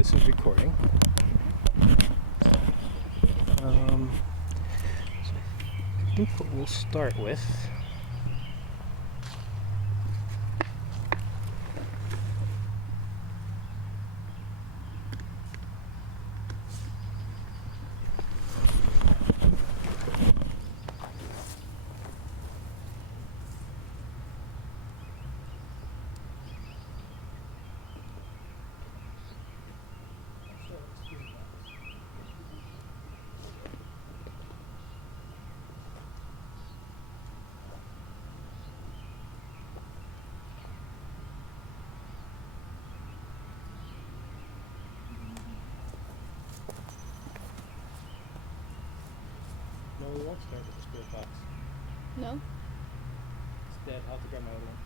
This is recording. So I think what we'll start with No, we won't start with the spirit box. No? It's dead. I'll have to grab my other one.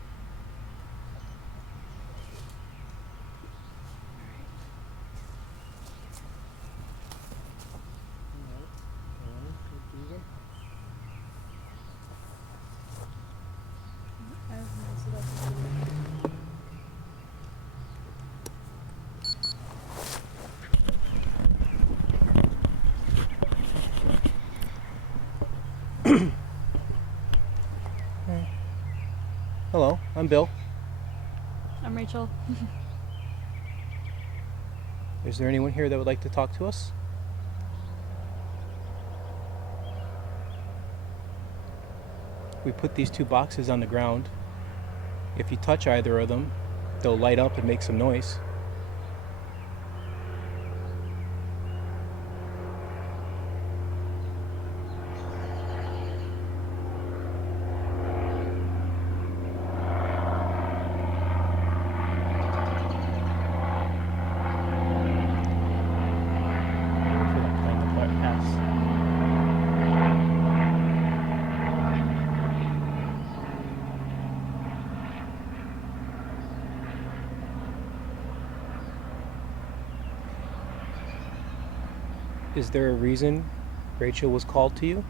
Hello, I'm Bill. I'm Rachel. Is there anyone here that would like to talk to us? We put these two boxes on the ground. If you touch either of them, they'll light up and make some noise. Is there a reason Rachel was called to you?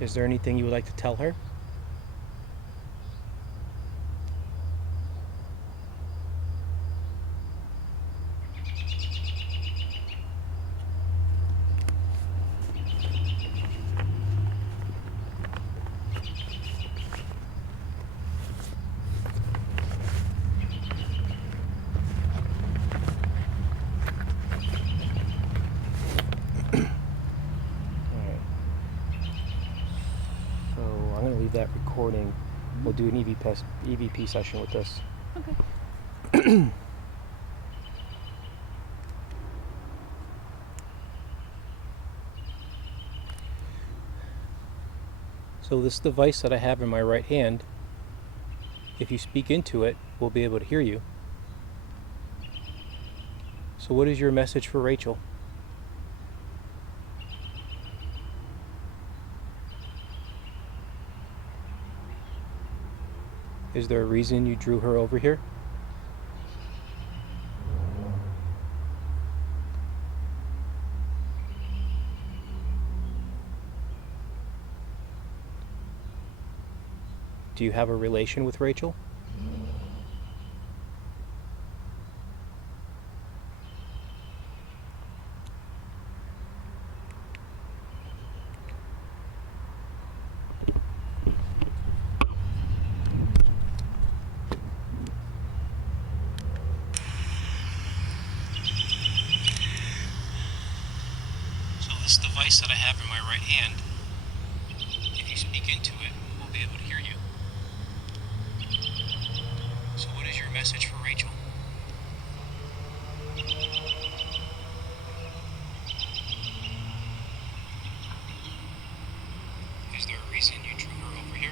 Is there anything you would like to tell her? So I'm going to leave that recording. We'll do an EVP session with this. Okay. So this device that I have in my right hand, if you speak into it, we'll be able to hear you. So what is your message for Rachel? Is there a reason you drew her over here? Do you have a relation with Rachel? So this device that I have in my right hand, if you speak into it, we'll be able to hear you. So what is your message for Rachel? Is there a reason you drew her over here?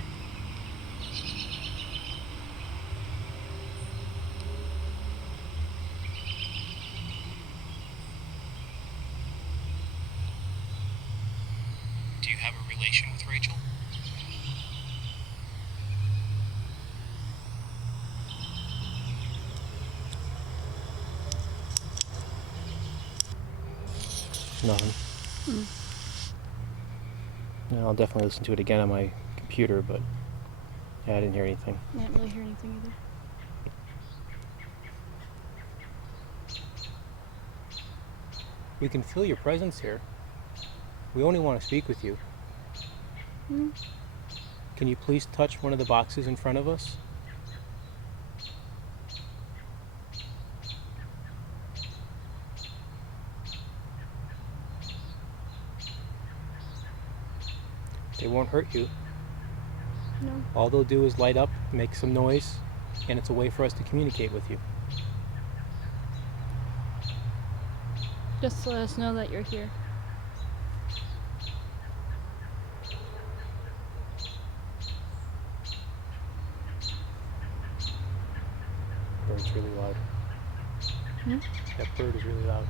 Do you have a relation with Rachel? Nothing. No, I'll definitely listen to it again on my computer, but yeah, I didn't hear anything. I didn't really hear anything either. We can feel your presence here. We only want to speak with you. Can you please touch one of the boxes in front of us? They won't hurt you. No. All they'll do is light up, make some noise, and it's a way for us to communicate with you. Just to let us know that you're here. Bird's really loud. That bird is really loud.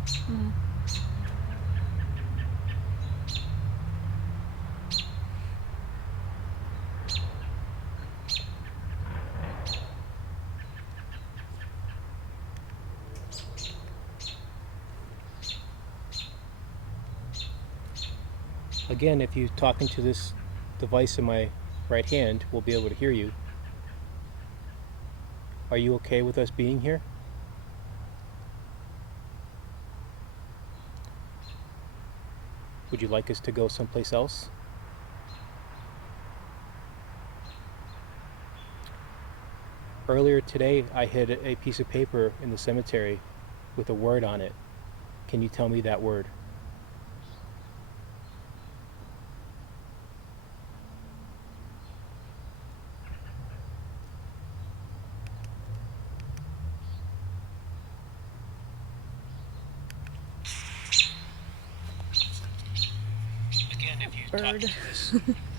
Again, if you talk into this device in my right hand, we'll be able to hear you. Are you okay with us being here? Would you like us to go someplace else? Earlier today, I hid a piece of paper in the cemetery with a word on it. Can you tell me that word? Again, if you talk into this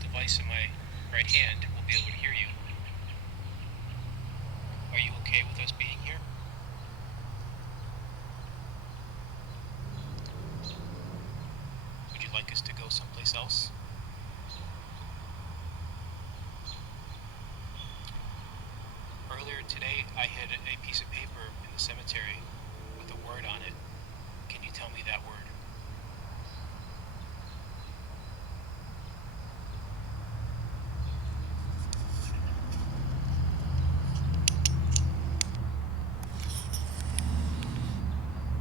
device in my right hand, we'll be able to hear you. Are you okay with us being here? Would you like us to go someplace else? Earlier today, I hid a piece of paper in the cemetery with a word on it. Can you tell me that word?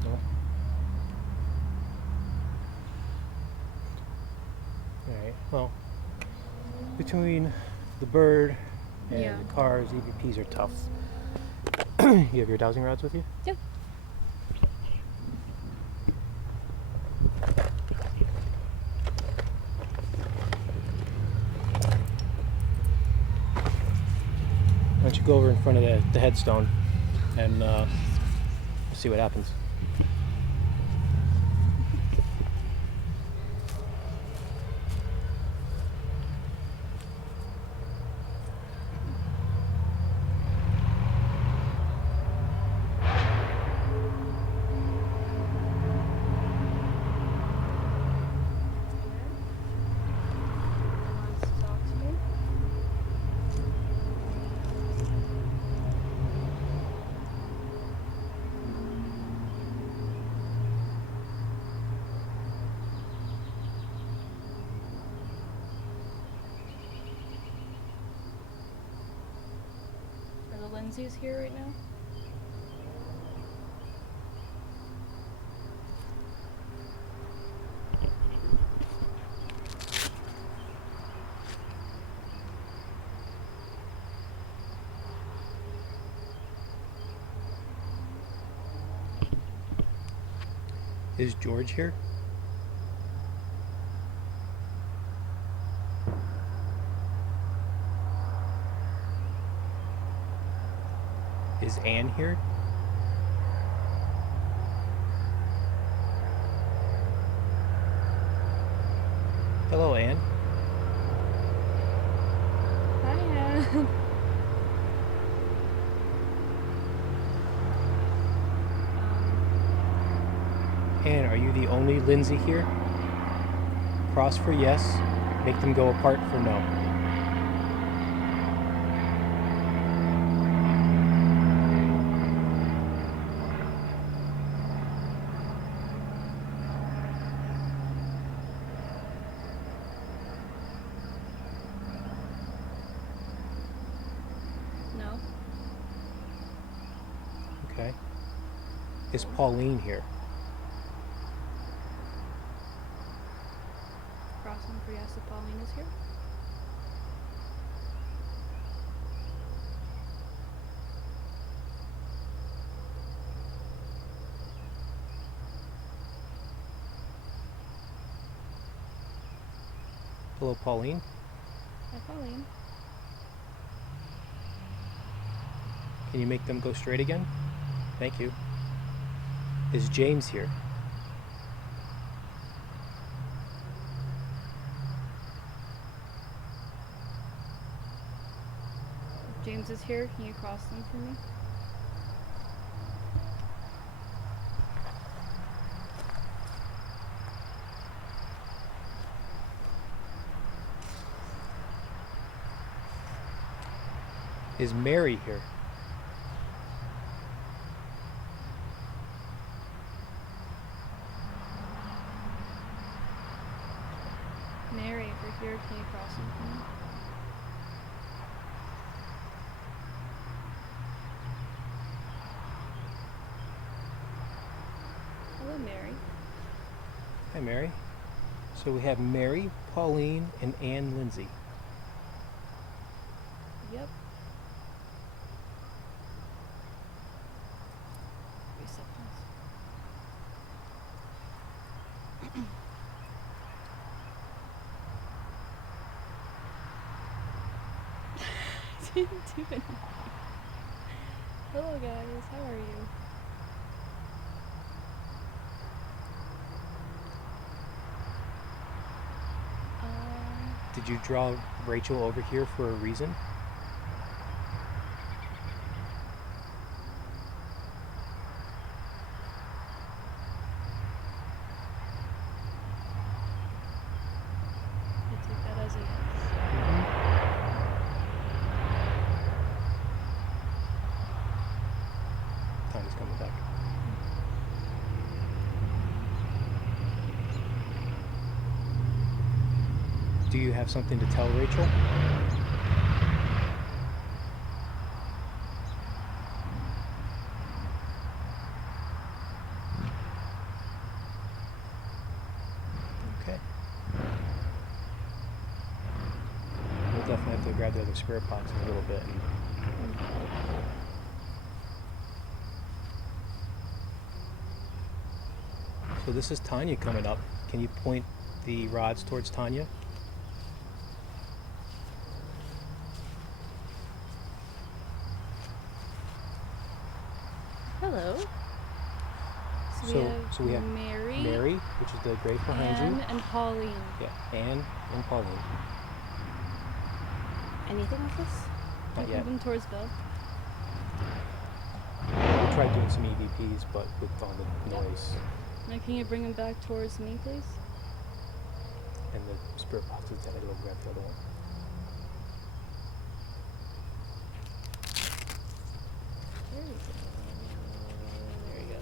No? Alright, well, between the bird and Yeah. the cars, EVPs are tough. You have your dowsing rods with you? Yep. Why don't you go over in front of the headstone and we'll see what happens. Wants to talk to me. Are the Lindsays here right now? Is George here? Is Anne here? Hello, Anne. Hi, Anne. Anne, are you the only Lindsay here? Cross for yes, make them go apart for no. Is Pauline here? Crossing for yes if Pauline is here. Hello, Pauline. Hi, Pauline. Can you make them go straight again? Thank you. Is James here? If James is here, can you cross them for me? Is Mary here? Mary, if you're here, can you cross them for me? Hello, Mary. Hi, Mary. So we have Mary, Pauline, and Ann Lindsay. Yep. Reset this. Didn't do anything. Hello guys, how are you? Did you draw Rachel over here for a reason? I take that as a yes. Tanya's coming back. Do you have something to tell Rachel? Okay. We'll definitely have to grab the other spirit box in a little bit. So this is Tanya coming up. Can you point the rods towards Tanya? Hello. So we have Mary, Mary, which is the grave behind Anne, you. and Pauline. Yeah, Anne and Pauline. Anything with this? Not yet. Moving towards Bill. We tried doing some EVPs, but with all the noise Now can you bring him back towards me, please? and the spirit boxes, then I go grab the other one. There you go. There you go.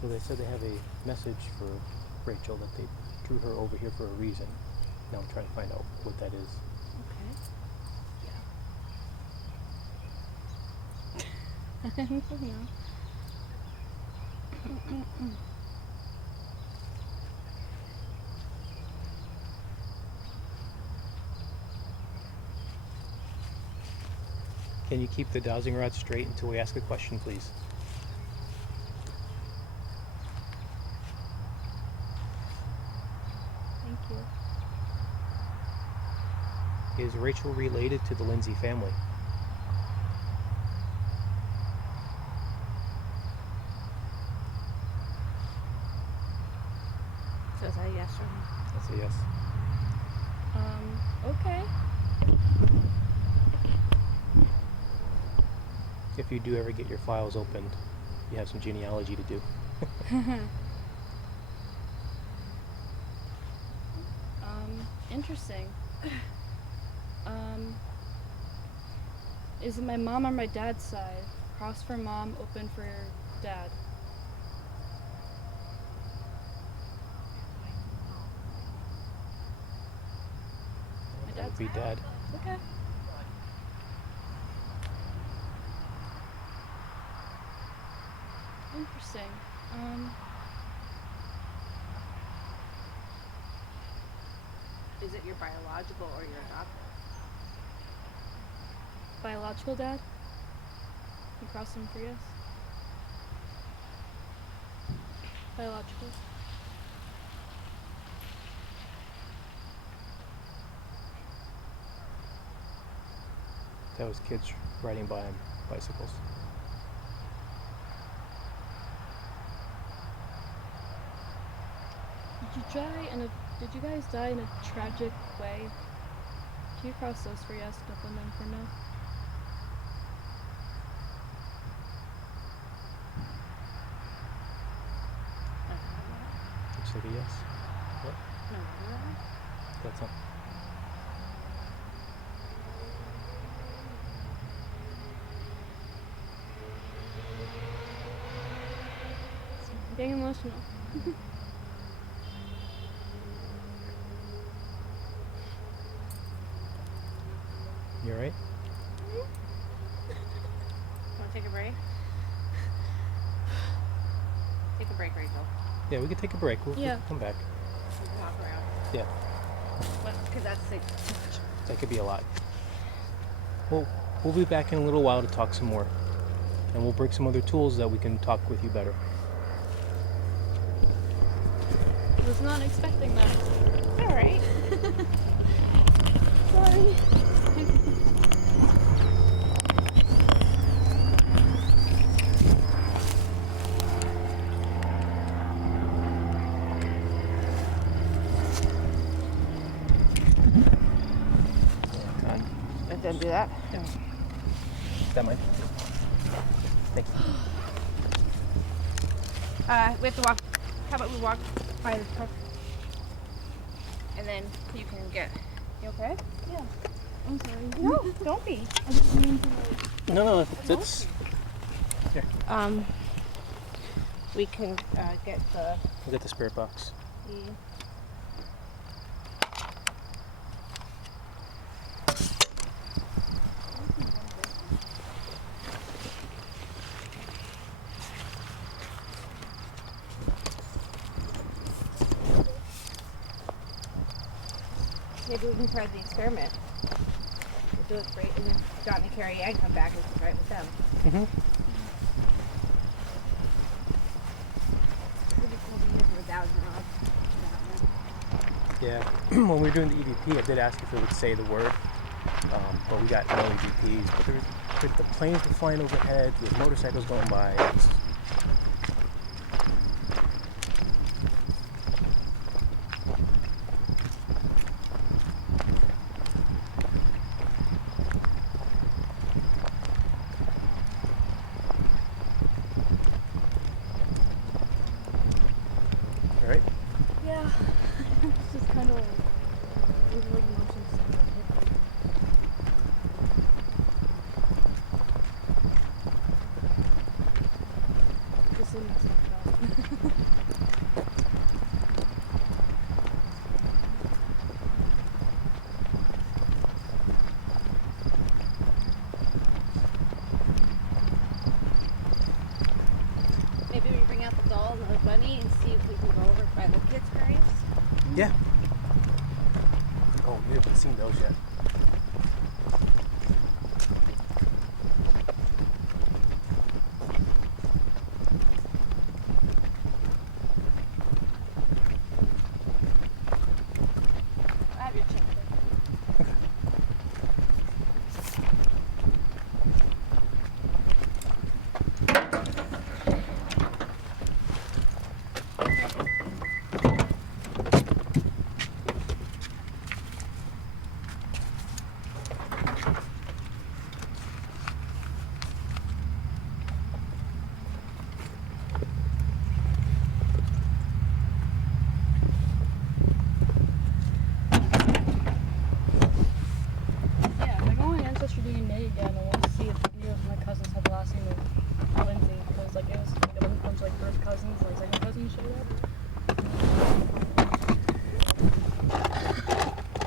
So they said they have a message for Rachel that they drew her over here for a reason. Now I'm trying to find out what that is. Okay. I don't know. Can you keep the dowsing rod straight until we ask a question, please? Thank you. Is Rachel related to the Lindsay family? So is that a yes or no? That's a yes. Okay. If you do ever get your files opened, you have some genealogy to do. Interesting. Is it my mom or my dad's side? Cross for mom, open for dad. My That would dad's be Dad. Okay. Interesting. Is it your biological or your adopted? Biological dad? He crossed him for yes. Biological. That was kids riding by on bicycles. Did you guys die in a tragic way? Can you cross those for yes, double none for no? Looks like a yes. What? No. That's all. I'm getting emotional. You alright? Want to take a break? Take a break, Rachel. Yeah, we could take a break. We'll Yeah. come back. We can walk around. Yeah, Because that's like, that could be a lot. Well, we'll be back in a little while to talk some more. And we'll bring some other tools that we can talk with you better. I was not expecting that. all right. Sorry. Let them do that. That might. Thank you. We have to walk. How about we walk by the truck? And then you can get. You okay? Yeah. I'm sorry. No, don't be. I didn't mean to like. No, it's We can get the. we'll get the spirit box. Maybe we can try the experiment. We'll do it right, and then John and Carrie Ann come back and we can try it with them. Mm-hmm. We'll just hold it here for 1,000 off. Yeah. When we were doing the EVP, I did ask if it would say the word, but we got no EVPs. But the planes were flying overhead. There was motorcycles going by. It's, all right. Yeah. It's just kind of like. Those like emotions just kind of hit me. Just in this like Maybe we bring out the doll and the bunny and see if we can go over by the kids' graves. Yeah. Oh, we haven't seen those yet. I have your check. Yeah, like on my ancestry DNA again, I want to see if any of my cousins have the last name of Lindsay, because like it was like a bunch of like birth cousins, like second cousins showed up.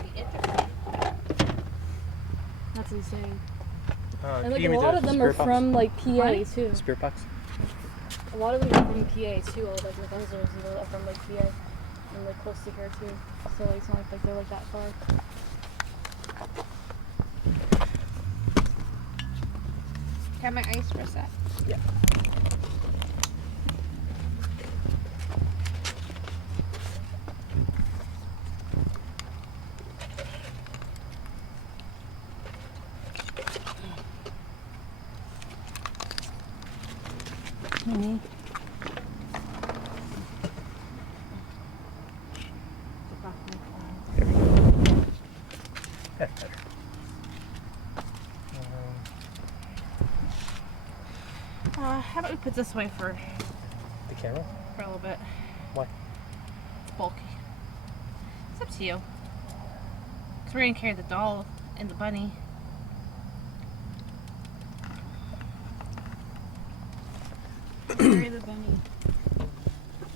Be interesting. That's insane. Can And like you a give me lot the of them are spirit box? from like PA too. Spirit box. A lot of them are from PA too. Like my cousins are from like PA and like close to here too. So like it's not like they're like that far. Got my ice for a sec. Yeah. Honey. There we go. That's better. How about we put this away for The camera? a little bit? Why? It's bulky. It's up to you. Because we're going to carry the doll and the bunny. Carry the bunny.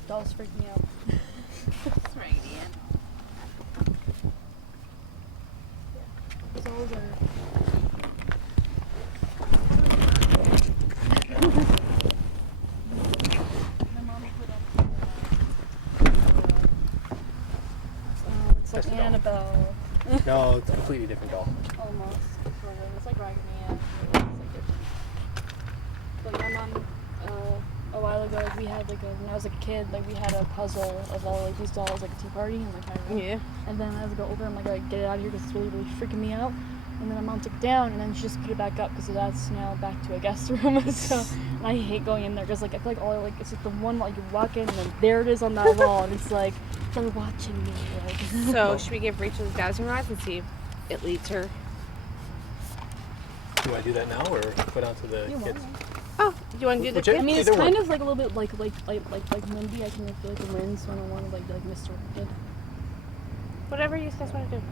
Doll's freaking me out. It's raggedy. Dolls are. My mom put up. It's like That's the doll. Annabelle. No, it's a completely different doll. Almost. Sort of. It's like Raggedy Ann. It's like different. But my mom, a while ago, we had like when I was a kid, like we had a puzzle of all like these dolls, like a tea party, and like I Yeah. And then as I got older, I'm like, all right, get it out of here because it's really, really freaking me out. And then my mom took it down, and then she just put it back up because that's now back to a guest room. So, and I hate going in there because like I feel like all like it's like the one like you walk in and then there it is on that wall, and it's like they're watching me. Like. So, should we give Rachel the dowsing rods and see if it leads her? Do I do that now or put onto the You want kids? it. Oh, do you want to do the Whichever- I kid? mean, it's Either kind one. of like a little bit like Mindy. I can like feel like the lens, so I don't want to like Mr. Kid. Whatever you guys want to do.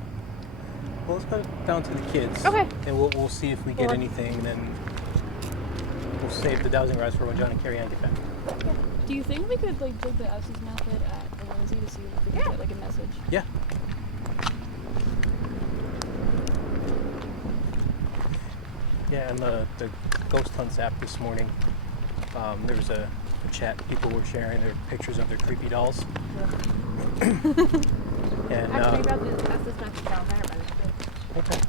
Well, let's put it down to the kids. Okay. And we'll see if we get Or- anything, and then we'll save the dowsing rods for when John and Carrie Ann get back. Do you think we could like take the absence method at the Lindsay to see if we can get like a message? Yeah. Yeah, and the Ghost Hunts app this morning, there was a chat. People were sharing their pictures of their creepy dolls. And Actually, about the Estes Master down there, but it's good. okay.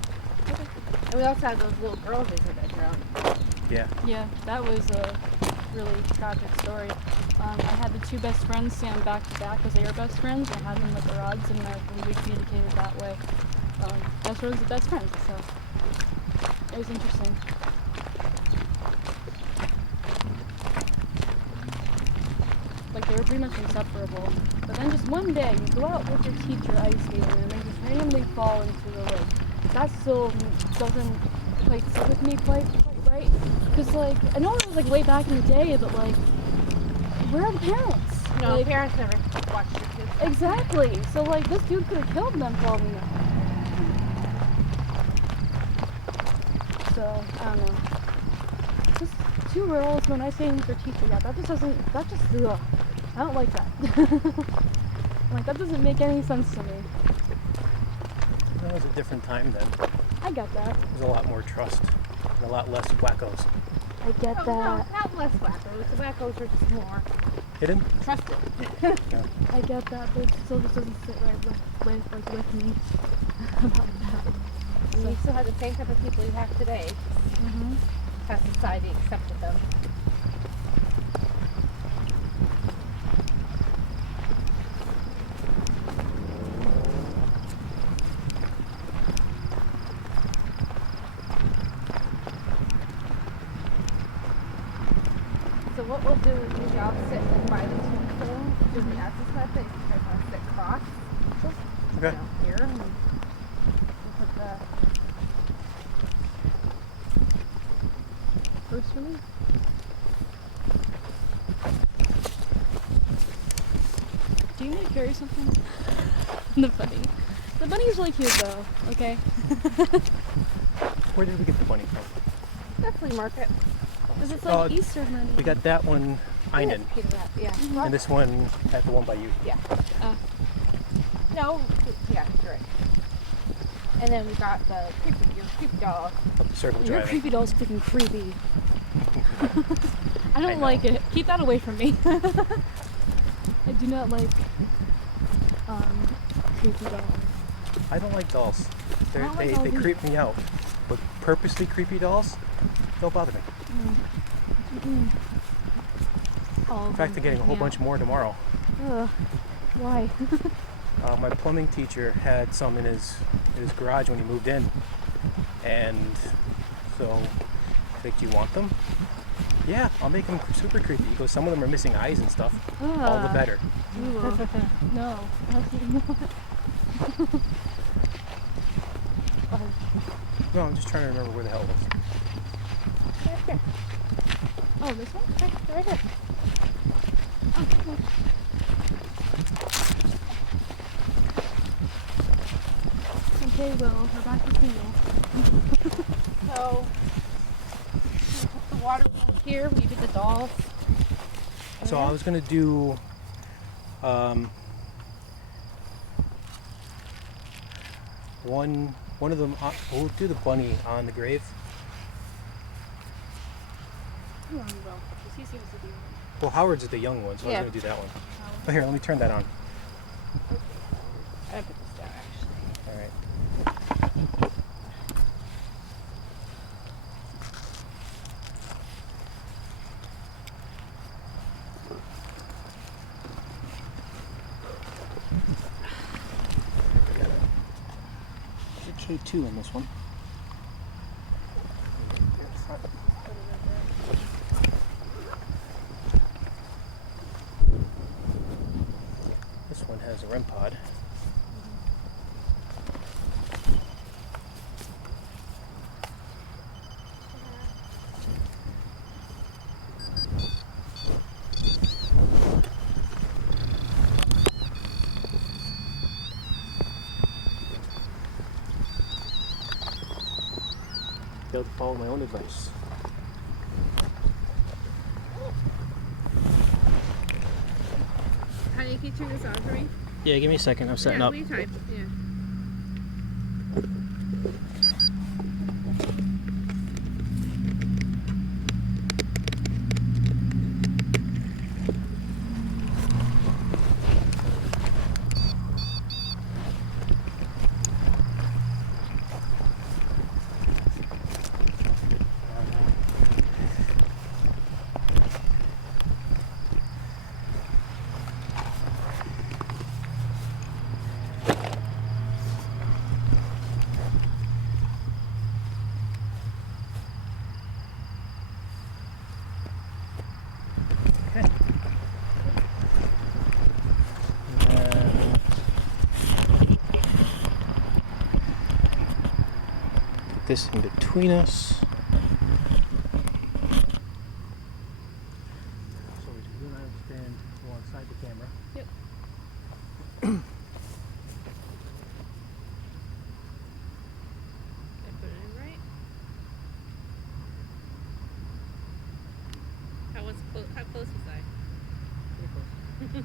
And we also had those little girls they said that drowned. Yeah. Yeah, that was a really tragic story. I had the two best friends stand back to back because they were best friends. I had them with the rods, and we communicated that way. Best friends are best friends, so it was interesting. Like they were pretty much inseparable. But then just one day, you go out with your teacher ice skating, and they just randomly fall into the lake. That still doesn't quite sit with me quite right. Because like I know it was like way back in the day, but like where are the parents? No, Like, parents never watched their kids. exactly. So like this dude could have killed them for all we know. So I don't know. Just two girls, one ice skating with their teacher. Yeah, that just doesn't. That just ugh. I don't like that. I'm like that doesn't make any sense to me. That was a different time then. I get that. There's a lot more trust and a lot less wackos. I get Oh, no, that. not less wackos. The wackos are just more Hidden? trusted. I get that, but it still just doesn't sit right with me about that. And you still have the same type of people you have today. Mm-hmm. Has society accepted them? So what we'll do is maybe I'll sit by the tombstone, do the access method, if you guys want to sit cross, Okay. here, and we'll put the First for me? Do you need to carry something? The bunny. The bunny's really cute though, okay? Where did we get the bunny from? the flea market. Because it's Oh, like Easter money. We got that one, Einen, Peter Rabbit, yeah. and this one at the one by you. Yeah. Oh. No, yeah, you're right. And then we got your creepy dog. Up the circle Your driving. creepy doll's freaking creepy. I don't know. like it. Keep that away from me. I do not like creepy dolls. I don't like dolls. I don't like They dolls creep me out. But purposely creepy dolls don't bother me. All In fact, they're getting a whole bunch more tomorrow. Ugh. Why? My plumbing teacher had some in his garage when he moved in, and so like, do you want them? Yeah, I'll make them super creepy. He goes, some of them are missing eyes and stuff. All the better. Ooh. No, absolutely not. No, I'm just trying to remember where the hell it is. Right here. Oh, this one? Right here. Oh, okay. Okay, Will, we're back to you. So, put the water here. We did the dolls. So I was gonna do one of them. We'll do the bunny on the grave. Come on, Will, because he seems to be. Well, Howard's is the young one, so I Yeah. was gonna do that one. Oh, here, let me turn that on. I put this down actually. All right. Actually, two in this one. This one has a REM pod. Be able to follow my own advice. Honey, can you turn this on for me? Yeah, give me a second. I'm setting up. Anytime. Yeah. This in between us. So you and I will stand alongside the camera. Yep. I put it in right. How close was I? Pretty close.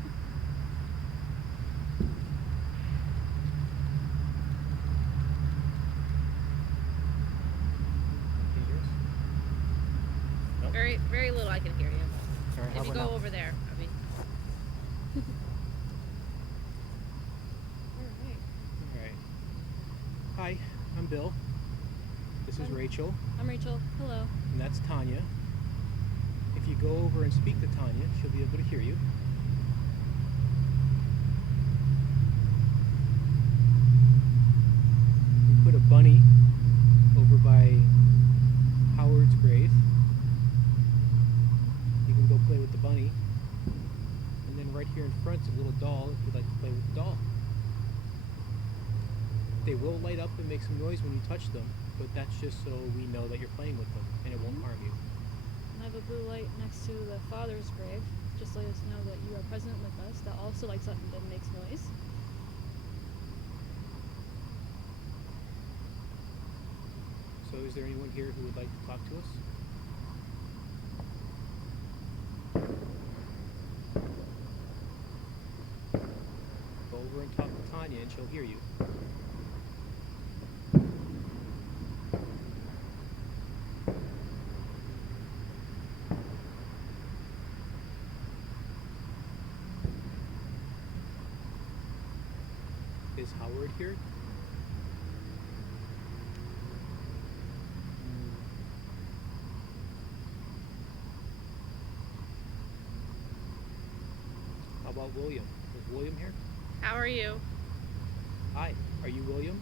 Very, very little. I can hear you. All right, how If you about go now? over there, I mean. All right. Hi, I'm Bill. This is Hi. Rachel, I'm Rachel. Hello. and that's Tanya. If you go over and speak to Tanya, she'll be able to hear you. We put a bunny over by Howard's grave. You can go play with the bunny. And then right here in front's a little doll if you'd like to play with the doll. They will light up and make some noise when you touch them, but that's just so we know that you're playing with them and it won't harm you. I have a blue light next to the father's grave. Just let us know that you are present with us. That also lights up and makes noise. So is there anyone here who would like to talk to us? Go over and talk to Tanya and she'll hear you. Is Howard here? How about William? Is William here? How are you? Hi, are you William?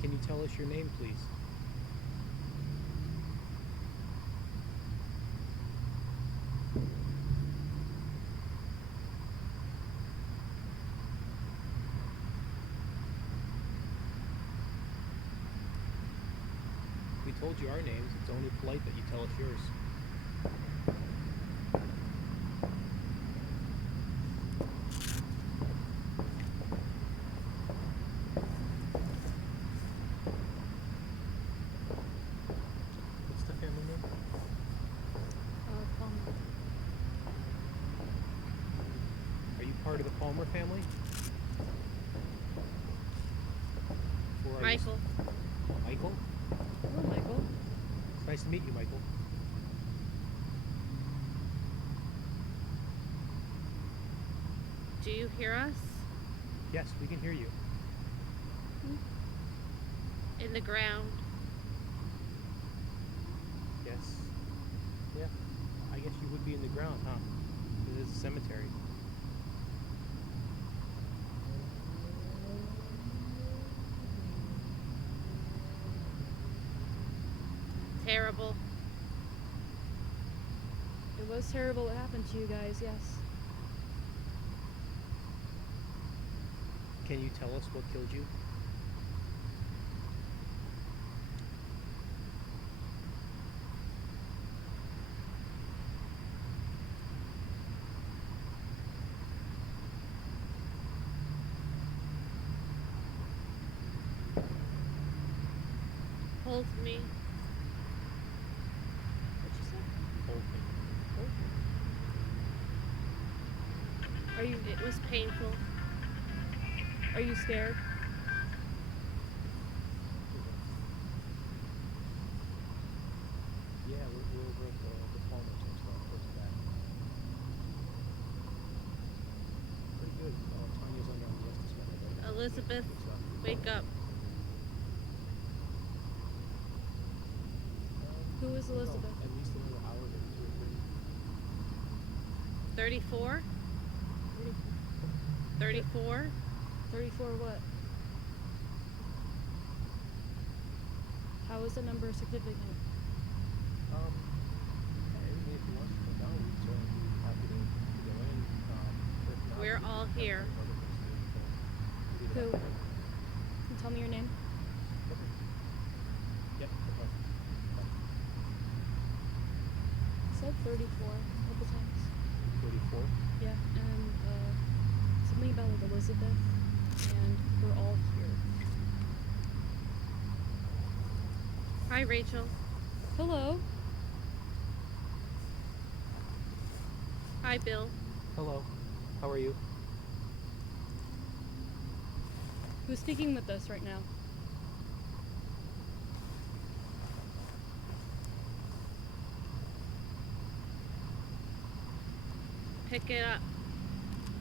Can you tell us your name, please? We told you our names. It's only polite that you tell us yours. What's the family name? Palmer. Are you part of the Palmer family? Or are you Michael. Michael? Hello, Michael. It's nice to meet you, Michael. Do you hear us? Yes, we can hear you. In the ground. Yes. Yeah. I guess you would be in the ground, huh? This is a cemetery. Terrible. It was terrible what happened to you guys, yes. Can you tell us what killed you? Hold me. What'd you say? Hold me. Are you It was painful. are you scared? Yeah, we're over at the Palmer next door, close to that. Pretty good. Tanya's under on the rest of this one. Elizabeth, wake up. Who is Elizabeth? At least another hour or 2 or 3. 34? 34? 34 what? How is the number significant? If you want to come down, we'd certainly be happy to go in. If not, We're we all have here. other things to do, so we Who? do that. Can you tell me your name? Yep. Okay. You said 34 a couple times. 34. Yeah, and something about like Elizabeth, and we're all here. Hi, Rachel. Hello. Hi, Bill. Hello. How are you? Who's speaking with us right now? Pick it up.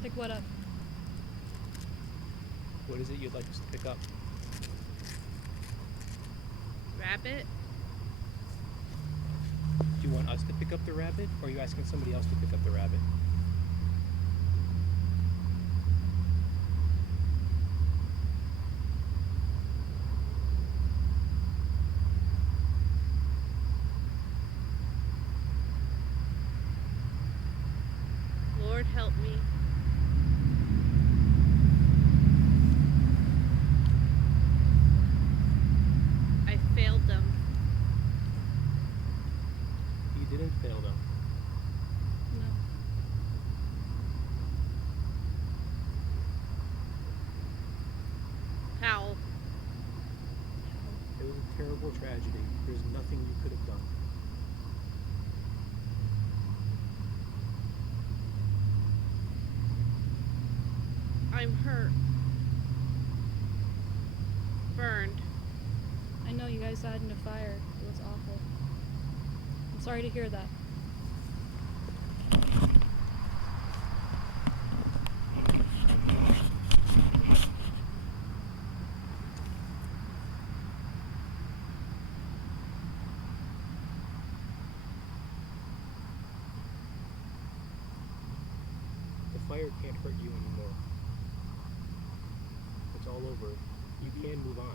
Pick what up? What is it you'd like us to pick up? Rabbit. Do you want us to pick up the rabbit, or are you asking somebody else to pick up the rabbit? Lord help me. I failed them. You didn't fail them. No. How? It was a terrible tragedy. There's nothing you could have done. I'm hurt. Burned. I know you guys died in a fire. It was awful. I'm Sorry to hear that. The fire can't hurt you anymore. It's all over. You can move on.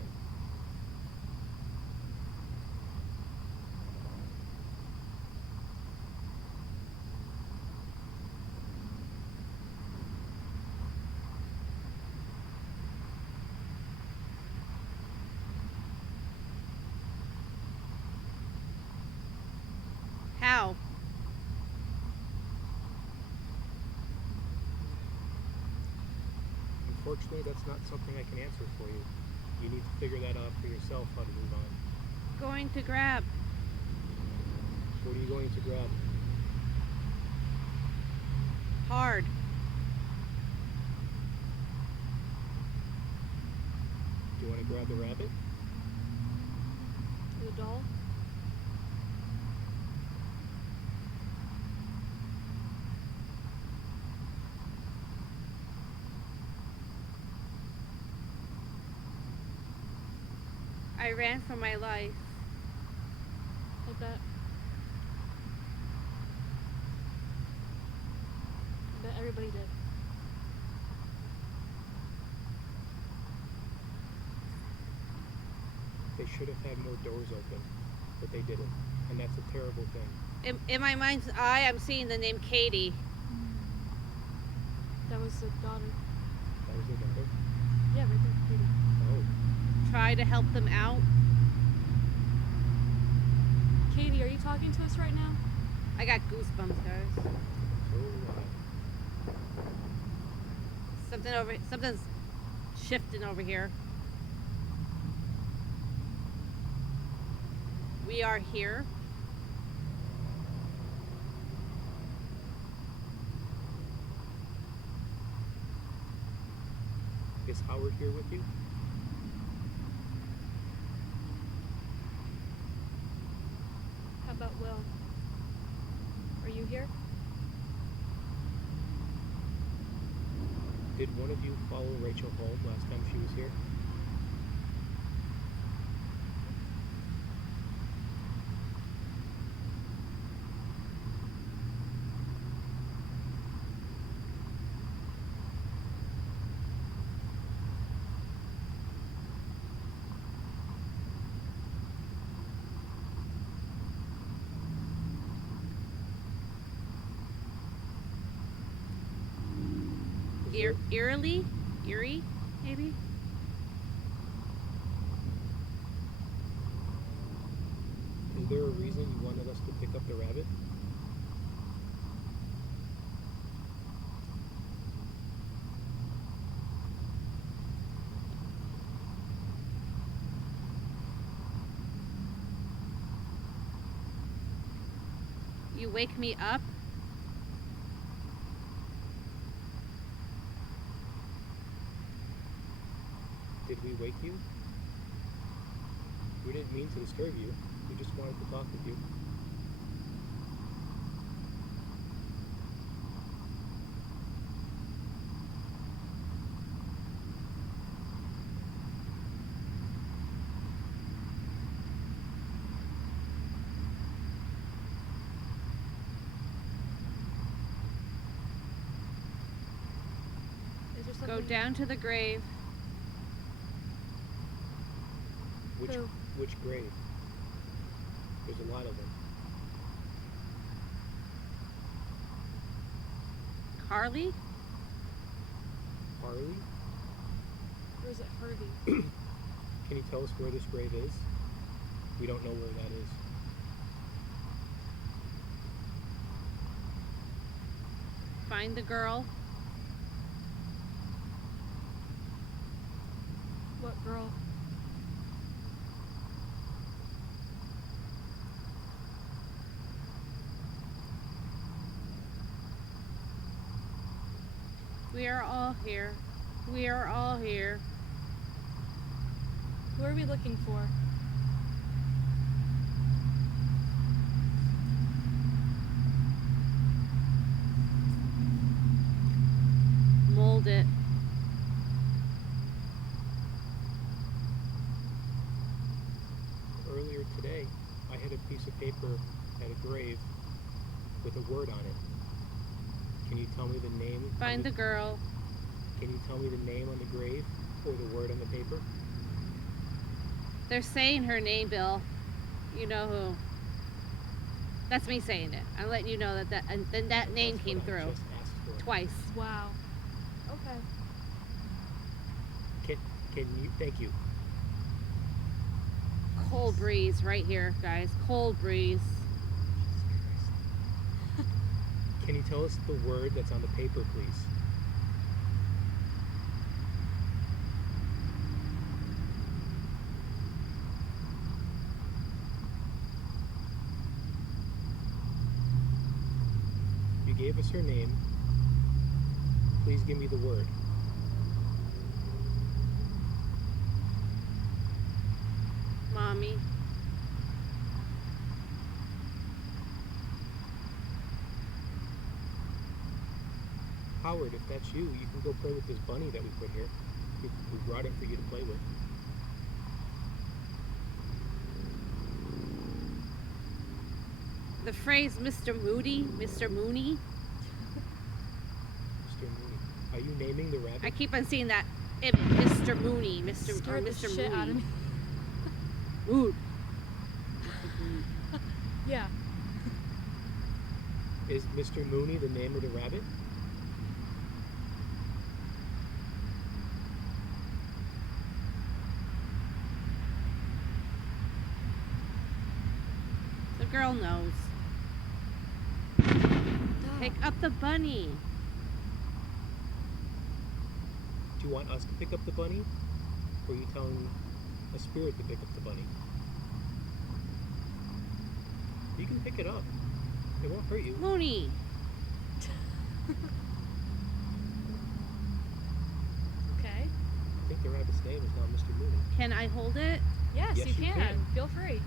How? Unfortunately, that's not something I can answer for you. You need to figure that out for yourself, how to move on. Going to grab. What are you going to grab? Hard. Do you want to grab the rabbit? The doll? I ran for my life. I bet. I bet everybody did. They should have had more doors open, but they didn't. And that's a terrible thing. In my mind's eye, I'm seeing the name Katie. That was the daughter. That was their daughter? Yeah, right there, Katie. Oh. Try to help them out. Katie, are you talking to us right now? I got goosebumps, guys. So, Something's shifting over here. We are here. is Howard here with you? How about Will? Are you here? Did one of you follow Rachel home last time she was here? Eerie, maybe? Is there a reason you wanted us to pick up the rabbit? You wake me up? Did we wake you? We didn't mean to disturb you. We just wanted to talk with you. Is there something? Go down to the grave. Who? Which grave? There's a lot of them. Carly? Harley? Or is it Harvey? Can you tell us where this grave is? We don't know where that is. Find the girl. What girl? We are all here. We are all here. Who are we looking for? hold it. Earlier today, I had a piece of paper at a grave with a word on it. Can you tell me the name? Find the girl. Can you tell me the name on the grave or the word on the paper? They're saying her name, Bill. You know who. That's me saying it. I'm letting you know that and then that name That's came what I through just asked for. twice. Wow. Okay. Can you? Thank you. Cold breeze right here, guys. Cold breeze. Can you tell us the word that's on the paper, please? You gave us her name. Please give me the word. Mommy. Howard, if that's you, you can go play with this bunny that we put here. We brought him for you to play with. The phrase Mr. Moody, Mr. Mooney. Mr. Mooney. Are you naming the rabbit? I keep on seeing that. Mr. Mooney, Mr. or Scared the Mr. shit Mooney. out of me. Mood. Yeah. Is Mr. Mooney the name of the rabbit? The girl knows. Pick up the bunny. Do you want us to pick up the bunny? Or are you telling a spirit to pick up the bunny? You can pick it up. It won't hurt you. Mooney. Okay. I think the rabbit's name is now Mr. Mooney. Can I hold it? Yes, Yes, you you can. can. Feel free.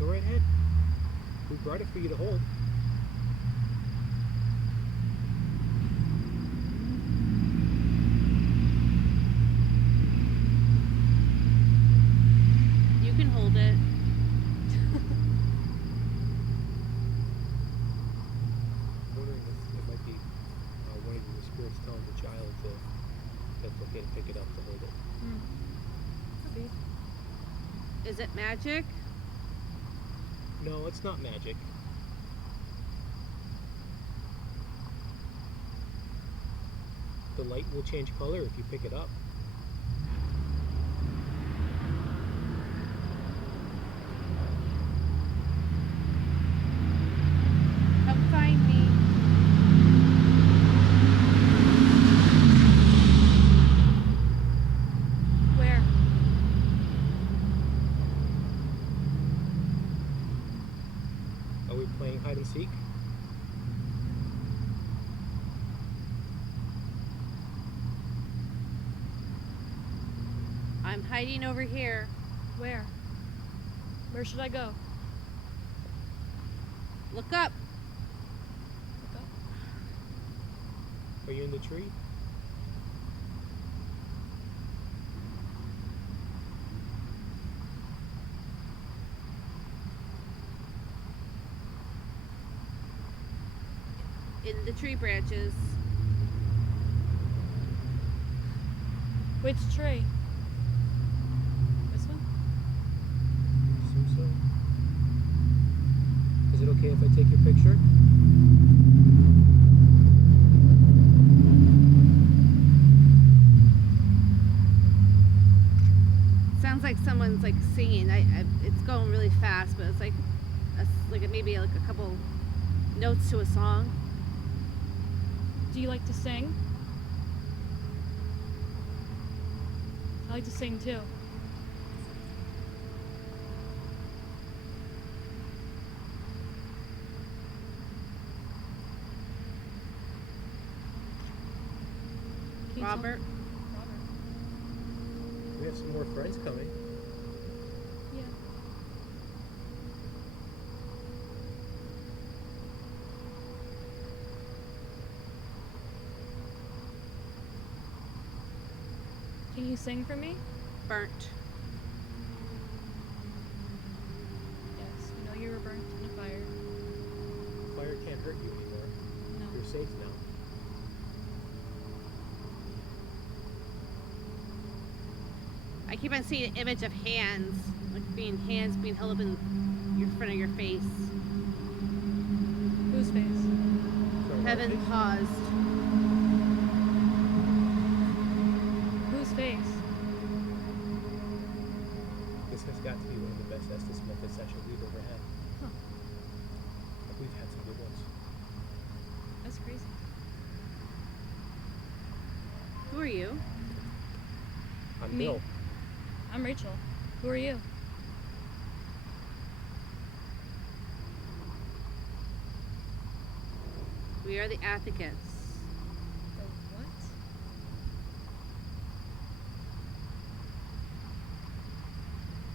Go right ahead. We brought it for you to hold. You can hold it. I'm wondering if it might be one of the spirits telling the child that it's okay to pick it up to hold it. Could be. Is it magic? No, it's not magic. The light will change color if you pick it up. Come find me. Where? Are we playing hide and seek? I'm hiding over here. Where? Where should I go? Look up. Look up. Are you in the tree? In the tree branches. Which tree? This one? Assume so. Is it okay if I take your picture? Sounds like someone's like singing. It's going really fast, but it's like maybe like a couple notes to a song. Do you like to sing? I like to sing too. Can you tell- Robert. Robert. We have some more friends coming. Yeah. you sing for me? Burnt. Yes. You know you were burnt in a fire. Fire can't hurt you anymore. No. You're safe now. I keep on seeing an image of hands, like hands being held up in front of your face. Whose face? Sorry, Heaven what? paused. Whose face? This has got to be one of the best Estes method sessions we've ever had. Huh. Like, we've had some good ones. That's crazy. Who are you? I'm Me. Bill. I'm Rachel. Who are you? We are the advocates. The what?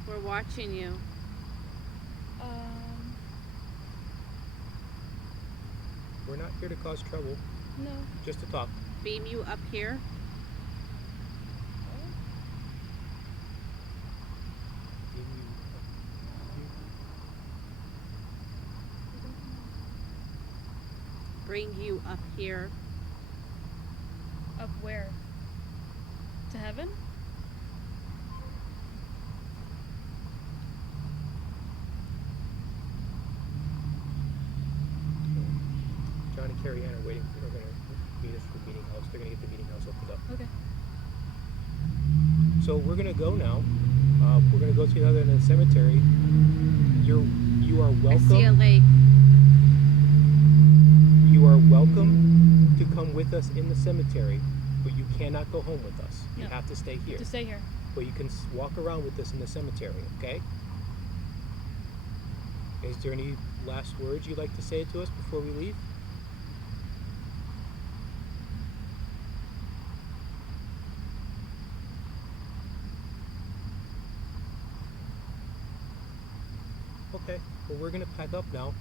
We're watching you. We're not here to cause trouble, No. just to talk. Beam you up here. Give you Bring you up here. Up where? To heaven? John and Carrie Ann are waiting. They're going to meet us for the meeting house. They're going to get the meeting house opened up. Okay. So we're going to go now. We're going to go to the other end of the cemetery. You are I see a welcome. lake. You are welcome to come with us in the cemetery, but you cannot go home with us. You No. have to stay here. To stay here. But you can walk around with us in the cemetery, okay? Is there any last words you'd like to say to us before we leave? Okay, well, we're gonna pack up now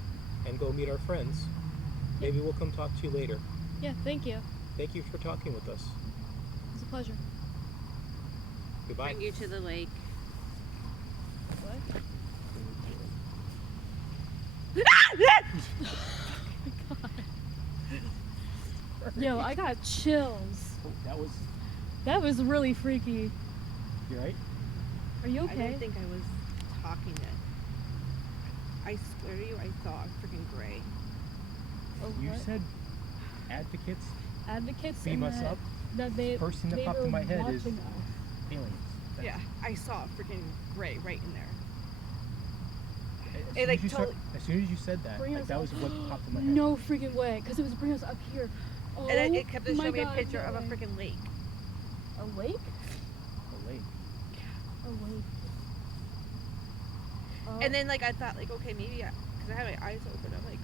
and go meet our friends. Maybe we'll come talk to you later. Yeah, thank you. Thank you for talking with us. It's a pleasure. Goodbye. Bring you to the lake. What? Yo, I got chills. Oh, That was really freaky. you right? Are you I okay? don't think I was talking then. I swear to you, I saw a freaking gray. Oh, You what? said advocates, Advocates beam and us that, up. that they First thing that they popped were in my head is watching us. aliens. Yeah, I saw a freaking gray right in there. As It, soon like, as you totally- as soon as you said that, Bring like, us that up. was what popped in my head. No freaking way, because it was bringing us up here. Oh, And it kept on my showing me a God, picture no of a way. freaking lake. A lake? A lake. A lake. Oh, And then like I thought like okay maybe because I had my eyes open I'm like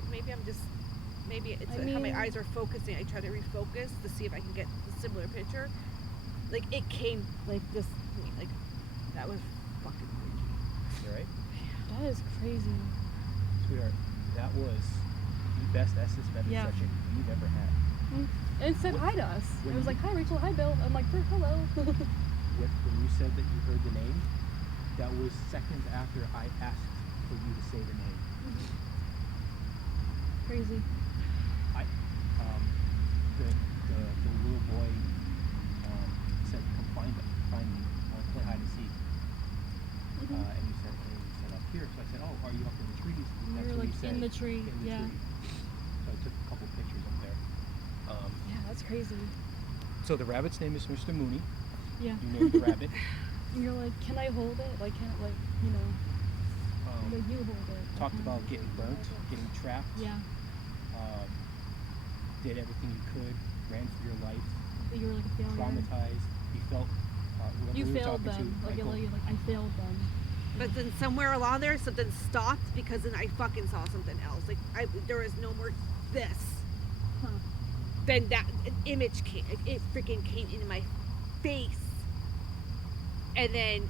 maybe it's I how my mean- eyes are focusing. I try to refocus to see if I can get a similar picture. Like it came like this to me like that was fucking freaky. You right? that is crazy. Sweetheart, that was the best Estes method Yeah. session you've ever had. And it said hi to us. It was like, hi Rachel, hi Bill. I'm like, hello. When you said that you heard the name, that was seconds after I asked for you to say the name. Crazy. The little boy said, "Come find me. I want to play hide and seek." And you said up here. So I said, "Oh, are you up in the trees?" And That's we were what like you said. in the tree. In the Yeah. tree. So I took a couple pictures up there. Yeah, that's crazy. So the rabbit's name is Mr. Mooney. Yeah. You named the rabbit. And you're like, can I hold it? Like, can it, like, you know, like you hold it. Talked Like, about can I getting hold burnt, it? getting trapped. Yeah. Did everything you could, ran for your life, That you were like a failure. traumatized. You felt. Whoever You we were failed talking them. to, Like, Michael, you're like, I failed them. But then somewhere along there something stopped because then I fucking saw something else. Like there was no more this. Huh. Then that an image came. It freaking came into my face. And then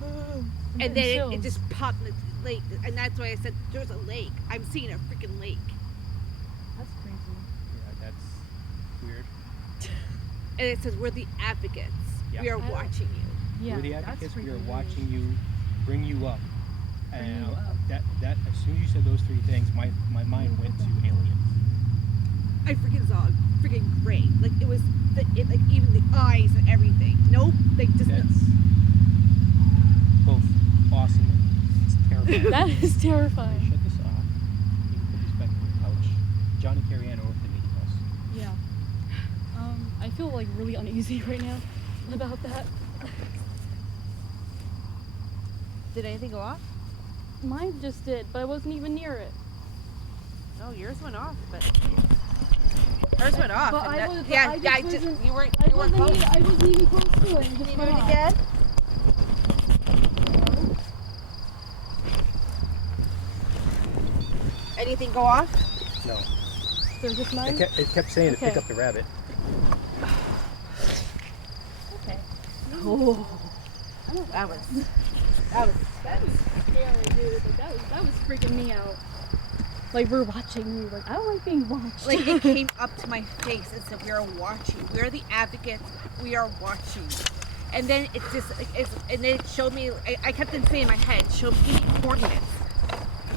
and then it chills. just popped in the lake, and that's why I said there's a lake. I'm seeing a freaking lake, That's crazy. Yeah, that's weird. and it says we're the advocates. Yeah. We are I don't- watching you. Yeah, We're the that's advocates. We are freaking watching you, bring you up. And you up. that as soon as you said those three things, my mind went to aliens. I freaking saw freaking great. Like it was like even the eyes and everything. Nope, like just That's both awesome and it's terrifying. That is terrifying. Shut this off. You can put this back in your pouch. Johnny Carriano over at the meeting house. Yeah. I feel like really uneasy right now about that. did anything go off? Mine just did, but I wasn't even near it. No, yours went off, but hers went off. But and I that- was- yeah, I just yeah, wasn't- you weren't I you weren't wasn't, close. I wasn't even close to it. It Can just you do went it off. again? Anything go off? No. So just mine? It kept saying to pick Okay. up the rabbit. Okay. Oh, that was That was scary, dude. Like, that was freaking me out. Like, we're watching you. Like, I don't like being watched. like it came up to my face and said, "We are watching. We are the advocates. We are watching." And then it just and then it showed me. I kept on saying in my head, "Show me coordinates."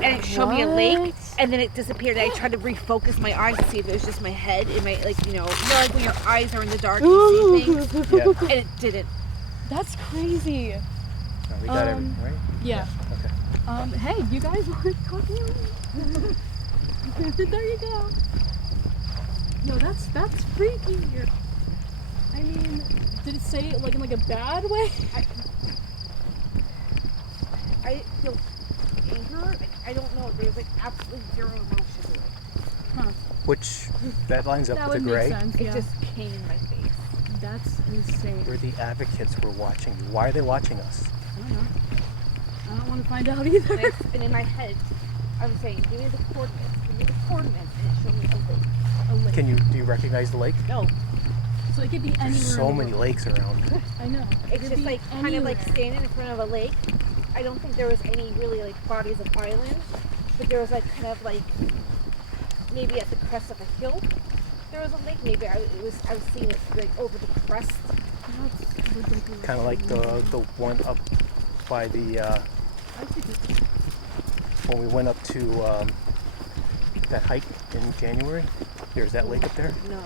And it showed me a lake, What? and then it disappeared. And I tried to refocus my eyes to see if it was just my head in my like like when your eyes are in the dark and you see things, Yeah. and it didn't. That's crazy. No, we got everything, right? Yeah. Okay. Hey, you guys weren't talking. There you go. No, that's freaky. I mean, did it say it like in like a bad way? I feel anger. I don't know. There's like absolutely zero emotion to it. Which that lines up That with would the make gray. sense. It Yeah. just came in my face. That's insane. We're the advocates. We're watching you. Why are they watching us? I don't know. I don't want to find out either. And in my head, I was saying, "Give me the coordinates. Give me the coordinates," and it showed me a lake. A lake. Do you recognize the lake? No, So it could be anywhere. There's in so the many world. lakes around. I know. It it's could just be like kind of like anywhere. standing in front of a lake. I don't think there was any really like bodies of islands, but there was like kind of like maybe at the crest of a hill. There was a lake. Maybe I was seeing it like over the crest. That's ridiculous. Kind of like the one up by the I think it- when we went up to that hike in January. There's that lake up there. No,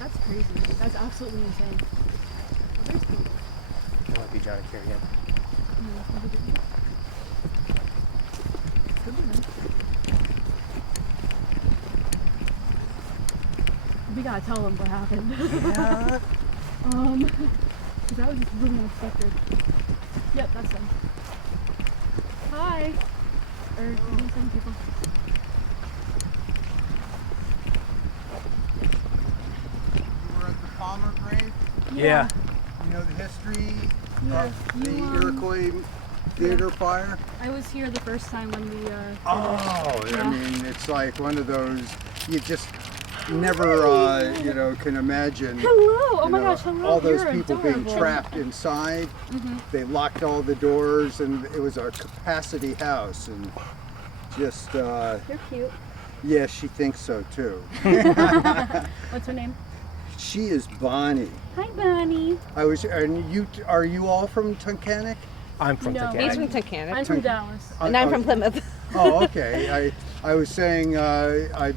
That's crazy. That's absolutely insane. Well, there's people. That might be Johnny Carriano. Could be nice. We gotta tell them what happened. Yeah. Cause that was just really unexpected. Yep, that's them. Hi. Or maybe some people. You were at the Palmer grave. Yeah. You know the history Yeah, of the you, Iroquois theater fire? I was here the first time when we Oh, Yeah. I mean, it's like one of those you just never, can imagine. Hello! Oh you my know, gosh, hello! all those You're people adorable. being trapped inside. They locked all the doors, and it was a capacity house, and just You're cute. yeah, she thinks so too. What's her name? She is Bonnie. Hi, Bonnie. Are you all from Tunkhannock? I'm from No. he's from Tunkhannock. Tunkhannock, I'm from Dallas. and I'm from Plymouth. Oh, okay. I was saying,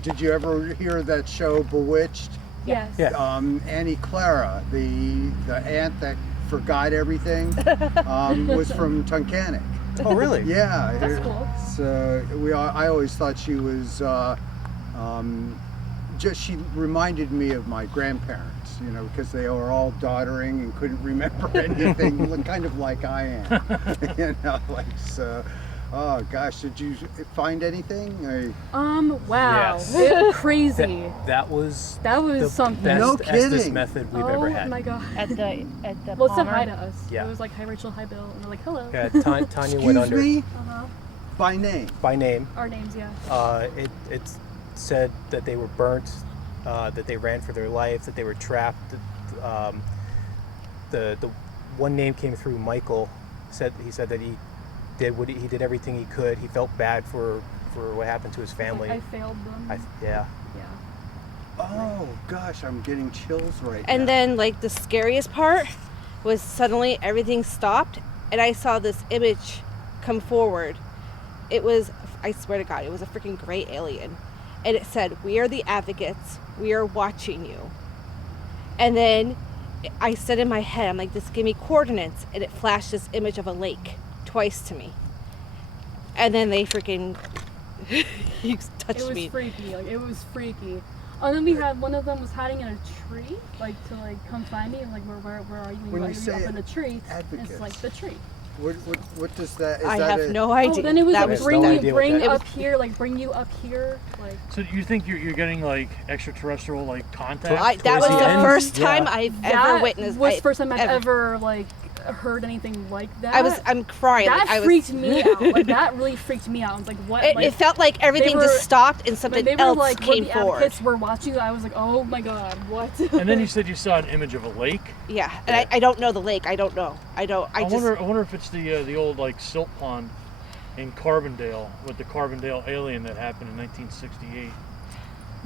did you ever hear that show Bewitched? Yes. Yeah. Annie Clara, the aunt that forgot everything, was from Tunkhannock. Oh, really? Yeah. That's cool. So I always thought she was she reminded me of my grandparents, because they were all doddering and couldn't remember anything, kind of like I am. So. Oh gosh, did you find anything? Wow. Yes. Crazy. That was That was the something. best No Estes kidding. method we've oh ever had. my god. At the Well, it said Palmer. hi to us. Yeah. It was like, hi Rachel, hi Bill. And we're like, hello. Yeah, Tanya went Excuse under me? Uh-huh. By name. by name. Our names, yeah. It said that they were burnt, that they ran for their life, that they were trapped. The one name came through. Michael he said that he did everything he could. He felt bad for what happened to his family. Like, I failed them. Yeah. Yeah. Oh gosh, I'm getting chills right And now. then, like, the scariest part was suddenly everything stopped, and I saw this image come forward. It was, I swear to God, it was a freaking gray alien. And it said, "We are the advocates. We are watching you." And then I said in my head, I'm like, "This give me coordinates." And it flashed this image of a lake twice to me. And then they freaking you touched It was me. freaky. Like, it was freaky. And then we had one of them was hiding in a tree, like to like come find me, and like where are you? When Why you are say up in the tree? advocates. It's like the tree. What does that? Is I that have a, no idea. Oh, then it was that like was bring no you idea what bring that up is. here, like bring you up here, like. So you think you're getting like extraterrestrial like contact? that Towards was the the end, first yeah. time I've ever That witnessed. was the first time I've ever- ever like heard anything like that. I'm crying. That like, I was, freaked me out. Like that really freaked me out. I was like, what? It, like, it felt like everything were- just stopped and when something they were else like, came the forward. advocates were watching. I was like, oh my god, what? And then you said you saw an image of a lake. Yeah, and I don't know the lake. I don't know. I just wonder if it's the old like silt pond in Carbondale with the Carbondale alien that happened in 1968.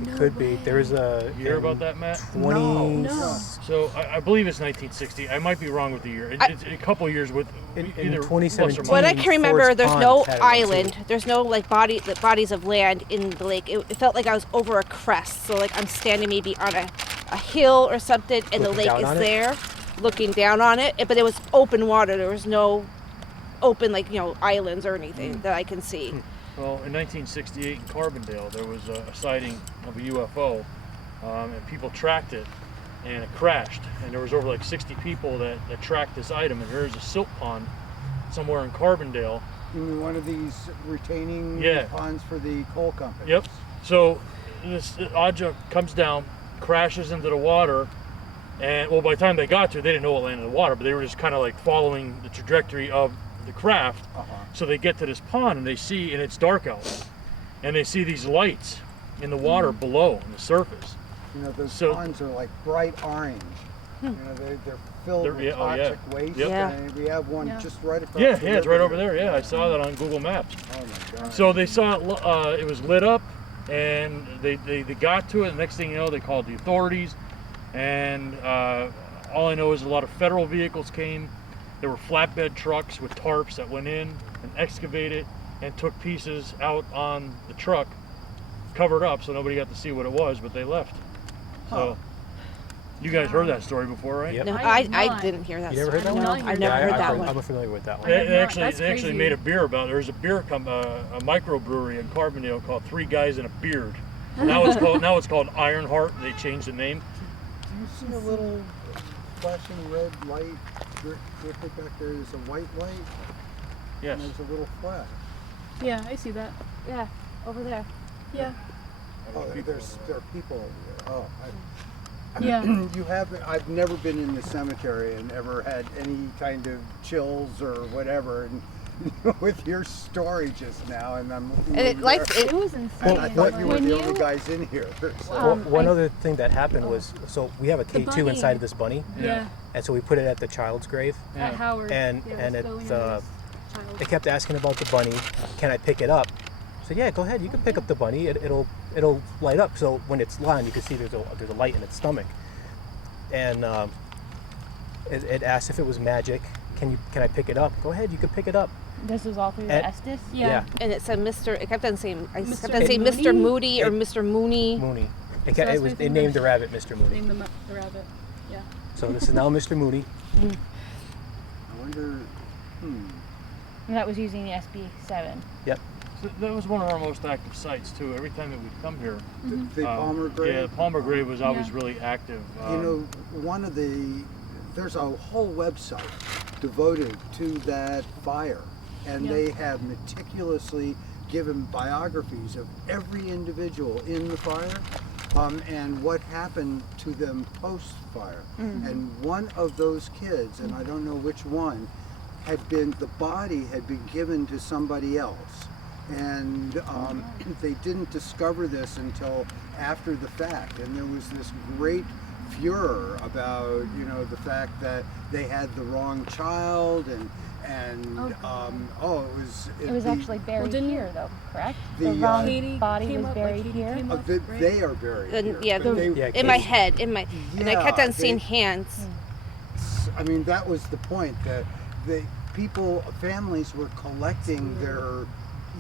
It could be. There was a. You hear about that, Matt? 20. No. So I believe it's 1960. I might be wrong with the year. It's a couple years with In either 2017. plus or what I minus. can remember, Forest there's Pond no had one, too. island. There's no like bodies of land in the lake. It felt like I was over a crest. So like I'm standing maybe on a hill or something, and the Looking lake down is on it? there, looking down on it. But it was open water. There was no open islands or anything that I can see. Well, in 1968 in Carbondale, there was a sighting of a UFO, and people tracked it, and it crashed. And there was over like 60 people that tracked this item. And there's a silt pond somewhere in Carbondale. in one of these retaining Yeah. ponds for the coal companies? Yep. So this object comes down, crashes into the water, and well, by the time they got to it, they didn't know what landed in the water, but they were just kind of like following the trajectory of the craft. So they get to this pond and they see, and it's dark out, and they see these lights in the water below on the surface. You know, those So- ponds are like bright orange. You know, they're filled with oh, yeah. toxic waste. Yep. Yeah. And we have one Yeah. just right across Yeah, the yeah, it's river right over here. there. Yeah, I saw that on Google Maps. Oh my God. So they saw it, it was lit up, and they got to it. The next thing you know, they called the authorities, and all I know is a lot of federal vehicles came. There were flatbed trucks with tarps that went in and excavated and took pieces out on the truck, covered up so nobody got to see what it was, but they left. So you guys heard that story before, right? Yep. No, I did I not. didn't hear that. You never heard story. that No, one? I've never heard that one. I'm familiar with that one. I have They not. actually That's they crazy. made a beer about it. There's a beer a microbrewery in Carbondale called Three Guys in a Beard. Now it's called Ironheart. They changed the name. Do you see a little flashing red light directly back there? There's a white light Yes. and there's a little flash. Yeah, I see that. Yeah, over there. Yeah. Oh, there are people over there. Oh, Yeah. you haven't. I've never been in the cemetery and ever had any kind of chills or whatever. And with your story just now, and I'm looking And over it like there, it, It was insane. and I thought you were When the you- only guys in here. So. Well, one I- other thing that happened was, so we have a The K2 inside bunny. of this bunny, Yeah. and so we put it at the child's grave, At Howard. and Yeah, and it's it Billy uh, Mays' they kept asking about the bunny. Can I pick it up? I said, yeah, go ahead. You can pick up the bunny. It'll light up. So when it's lying, you can see there's a light in its stomach. And it asked if it was magic. Can I pick it up? Go ahead. You can pick it up. This was all through the And- Estes? Yeah. and it said Mr. It kept on saying I Mr. kept on saying Mr. Moody? Moody or Mr. Mooney. Mooney. So that's what It named the rabbit Mr. Mooney. Name the rabbit. Yeah. So this is now Mr. Mooney. I wonder. And that was using the SB7. So that was one of our most active sites too. Every time that we'd come here, The Palmer grave. yeah, Palmer Grave was always Yeah. really active. You know, there's a whole website devoted to that fire, and Yeah. they have meticulously given biographies of every individual in the fire, and what happened to them post-fire. And one of those kids, and I don't know which one, the body had been given to somebody else. And they didn't discover this until after the fact. And there was this great furor about, you know, the fact that they had the wrong child and It was actually buried didn't- here, though, correct? the, The wrong Katie body came was up, like, buried Katie here. came up, right? they are buried here. Yeah, but they- Yeah, in my Katie. head, and I kept on seeing they- hands. I mean, that was the point, that families were collecting their,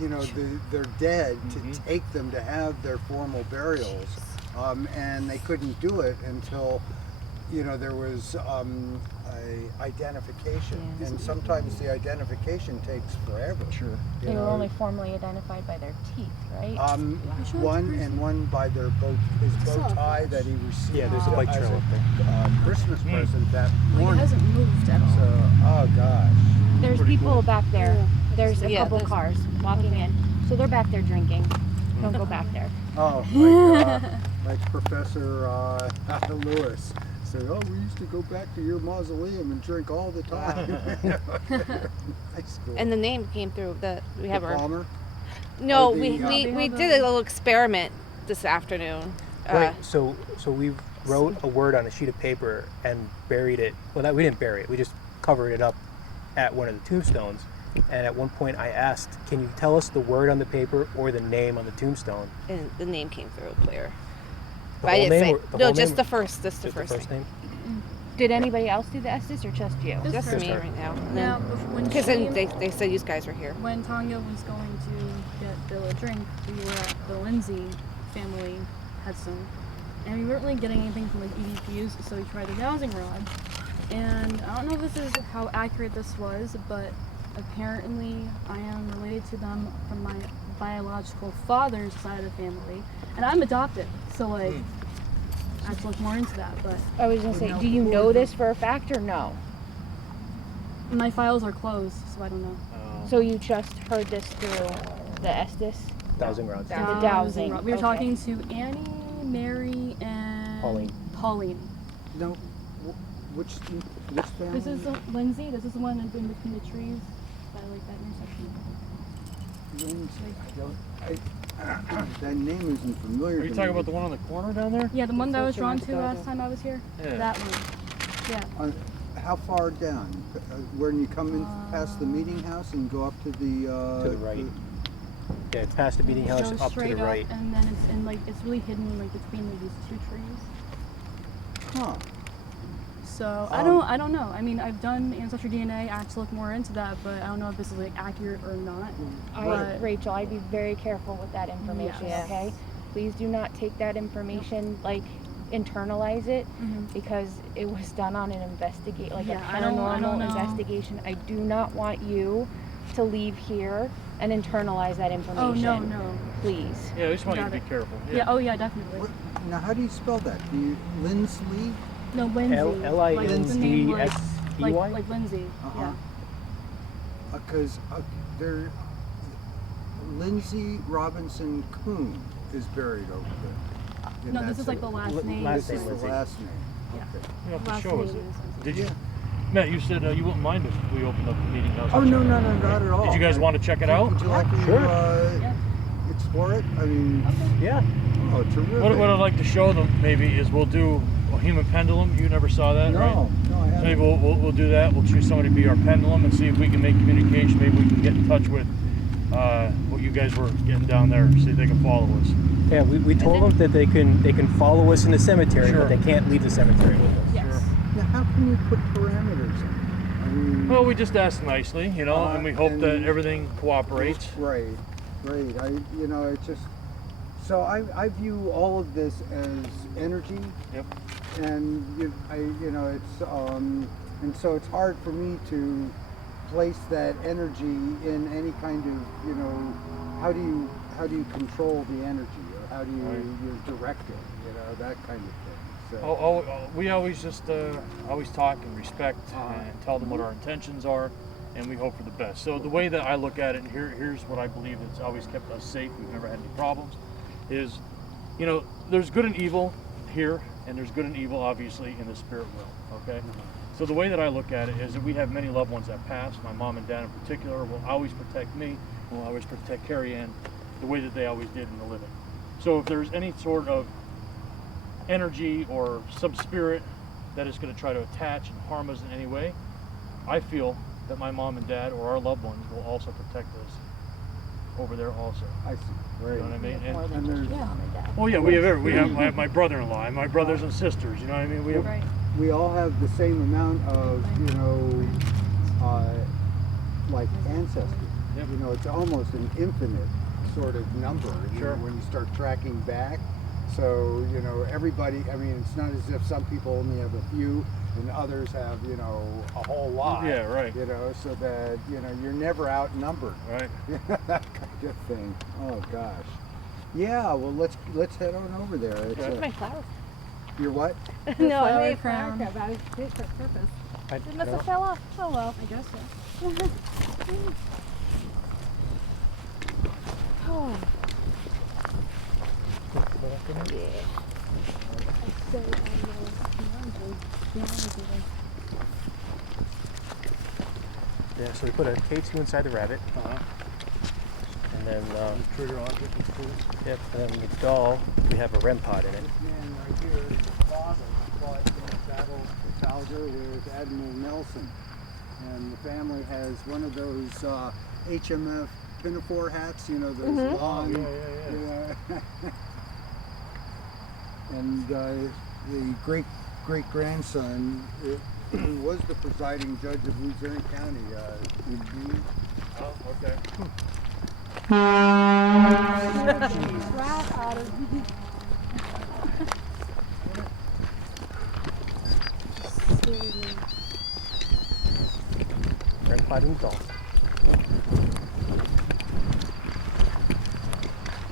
you know, their dead to take them to have their formal burials, and they couldn't do it until, you know, there was a identification, Yeah. and sometimes the identification takes forever. Sure. you They were know. only formally identified by their teeth, right? Which one's One Bruce? and one by his bow tie that he received Yeah, there's a bike as trail up there. Christmas present that Like, it morning. hasn't moved at all. So, oh gosh. There's pretty people cool. back there. There's a Yeah, couple there's- cars walking in. So they're back there drinking. Don't go back there. Oh, like Professor Lewis said, oh, we used to go back to your mausoleum and drink all the time. Nice school. And the name came through. We have the our Palmer? no. or the, We did a little experiment this afternoon. Right. So we wrote a word on a sheet of paper and buried it. Well, we didn't bury it. We just covered it up at one of the tombstones. And at one point, I asked, "Can you tell us the word on the paper or the name on the tombstone?" And the name came through clear. The But I whole didn't name say or- the no. whole Just name the or- first. Just the Just first the first name. name. Did anybody else do the Estes or just you? Just Just her. me right now. Now, when Because she- then they said you guys were here. when Tanya was going to get Bill a drink, we were at the Lindsay family headstone, and we weren't really getting anything from like EVPs, so we tried the dowsing rod. And I don't know if this is how accurate this was, but apparently I am related to them from my biological father's side of the family, and I'm adopted, so like I have to look more into that. But I was gonna say, do you know this for a fact or no? my files are closed, so I don't know. So you just heard this through the Estes? Dowsing rods. The dowsing, We were okay. talking to Annie, Mary, and Pauline. No, which family? This is Lindsay. This is the one in between the trees by like that intersection. That name isn't familiar Are to you me. talking about the one on the corner down there? Yeah, the one that I was drawn to last time I was here. Yeah. That one. Yeah. How far down? When you come in past the meeting house and go up to the... To the right. Yeah, it's past the meeting house, Goes up to straight the right. and then it's in like it's really hidden like between like, these two trees. Huh. So I don't know. I mean, I've done ancestry DNA. I have to look more into that, but I don't know if this is like accurate or not. But Rachel, I'd be very careful with that information, Yes. okay? Please do not take that information, like, internalize it, Mhm. because it was done on an investigate, like Yeah, a I don't paranormal know. investigation. I do not want you to leave here and internalize that oh information. no. Please. Yeah, I just want you to Got be it. careful. Yeah. Oh yeah, definitely. What, now, how do you spell that? Do you... Lindsley? No, Lindsay. Like the name, like L-I-N-Z-S-E-Y? like Lindsay. Uh-huh. Yeah. Because there... Lindsay Robinson Coon is buried over there. in No, that this is like the cemetery. last name. last This is name, the Lindsay. last name. Yeah. Okay. You have to Last show us name it. is- Did you? Yeah. Matt, you said you wouldn't mind if we opened up the meeting house. Oh, and no, checked no, it no, out. not at all. Did you guys want to check it out? Would you like to Sure. explore it? I mean, Yeah. oh, terrific. What I'd like to show them maybe is we'll do a human pendulum. You never saw that, right? No, I So haven't. maybe we'll do that. We'll choose somebody to be our pendulum and see if we can make communication. Maybe we can get in touch with what you guys were getting down there, see if they can follow us. Yeah, we told them that they can follow us in the cemetery, Sure. but they can't leave the cemetery with us. Yes. Now, how can you put parameters in? I mean, Well, we just ask nicely, you know, and we hope that and- everything cooperates. right. It's just, so I view all of this as energy. Yep. And it's and so it's hard for me to place that energy in any kind of, how do you control the energy, or how do you direct it, that kind of thing. So We always just always talk and respect and tell them what our intentions are, and we hope for the best. So the way that I look at it, and here's what I believe that's always kept us safe, we've never had any problems, is, there's good and evil here, and there's good and evil obviously in the spirit realm, okay? So the way that I look at it is that we have many loved ones that passed. My mom and dad in particular will always protect me, will always protect Carrie Ann the way that they always did in the living. So if there's any sort of energy or some spirit that is going to try to attach and harm us in any way, I feel that my mom and dad or our loved ones will also protect us over there also. I see. You Right. know what I mean? More And, than and just there's- mom and dad. well, yeah, I have my brother-in-law and my brothers and sisters. You know what I mean? We have Right. We all have the same amount of, like ancestry. Yep. You know, it's almost an infinite sort of number Sure. when you start tracking back. So, everybody, I mean, it's not as if some people only have a few and others have, a whole lot. Yeah, right. So that, you're never outnumbered. right. That kind of thing. Oh gosh. Yeah, well let's head on over there. It's, Okay. My flower. you're what? No, I flower made a crown. flower crown, but I was made for a purpose. I It don't must know. have fell off. Oh well, I guess so. Oh, yeah. Yeah, so we put a K2 inside the rabbit, Uh-huh. and then Trigger object is cool. yep, and then the doll, we have a REM pod in it. This man right here is his father fought in battle of Trafalgar with Admiral Nelson. And the family has one of those HMF pinafore hats, those long. Yeah. And the great grandson was the presiding judge of Luzerne County. Indeed. Oh, okay. Rat out of REM pod in the doll.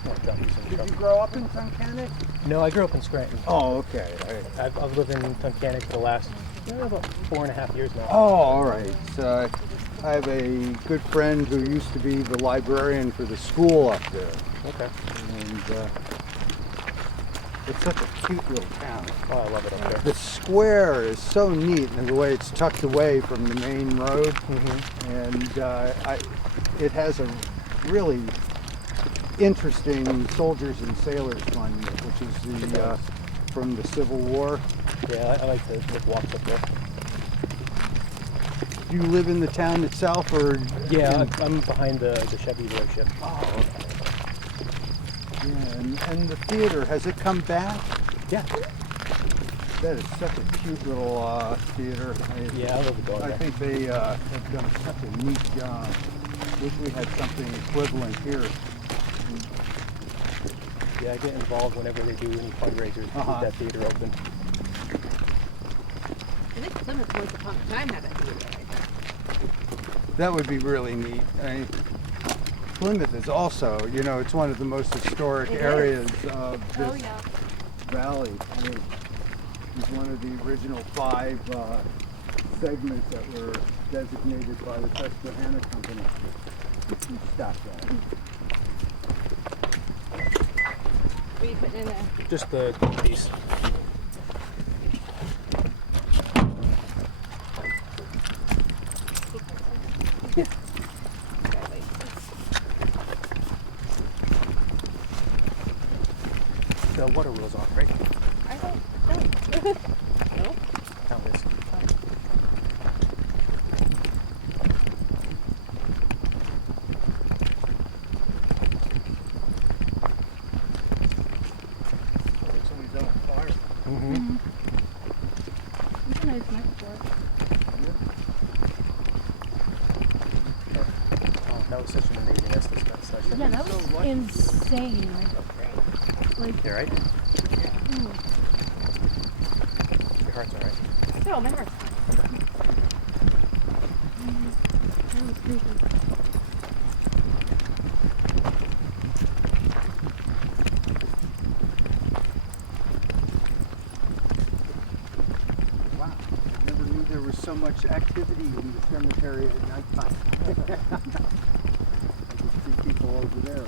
Oh, God, he's in Did you trouble. grow up in Tunkhannock? No, I grew up in Scranton. Oh, okay. I've lived in Tunkhannock for the last about 4.5 years now. Oh, all right. So I have a good friend who used to be the librarian for the school up there. Okay. And it's such a cute little town. Oh, I love it up there. The square is so neat in the way it's tucked away from the main road. And it has a really interesting soldiers and sailors monument, which is the from the Civil War. Yeah, I like the walks up there. Do you live in the town itself, or? Yeah, I'm behind the Chevy dealership. Oh, okay. Yeah, and the theater, has it come back? Yeah. That is such a cute little theater. Yeah, I love going I there. think they have done such a neat job. Wish we had something equivalent here. Yeah, I get involved whenever they do any fundraisers to Uh-huh. keep that theater open. I think Plymouth once upon a time had a theater like that. That would be really neat. Plymouth is also, it's one of the most historic areas of this Oh yeah. valley. It's one of the original 5 segments that were designated by the Susquehanna Company. Stop that. What are you putting in there? Just the piece. The water wheel's off, right? I don't know. No? Now it is. Somebody's done a fire. Mm-hmm. It's a nice neck for it. Oh, that was such an amazing Estes session. Yeah, that was insane. Like, You all right? Your heart's all right. No, my heart's fine. that was creepy. Wow, I never knew there was so much activity in the cemetery at nighttime. I can see people over there.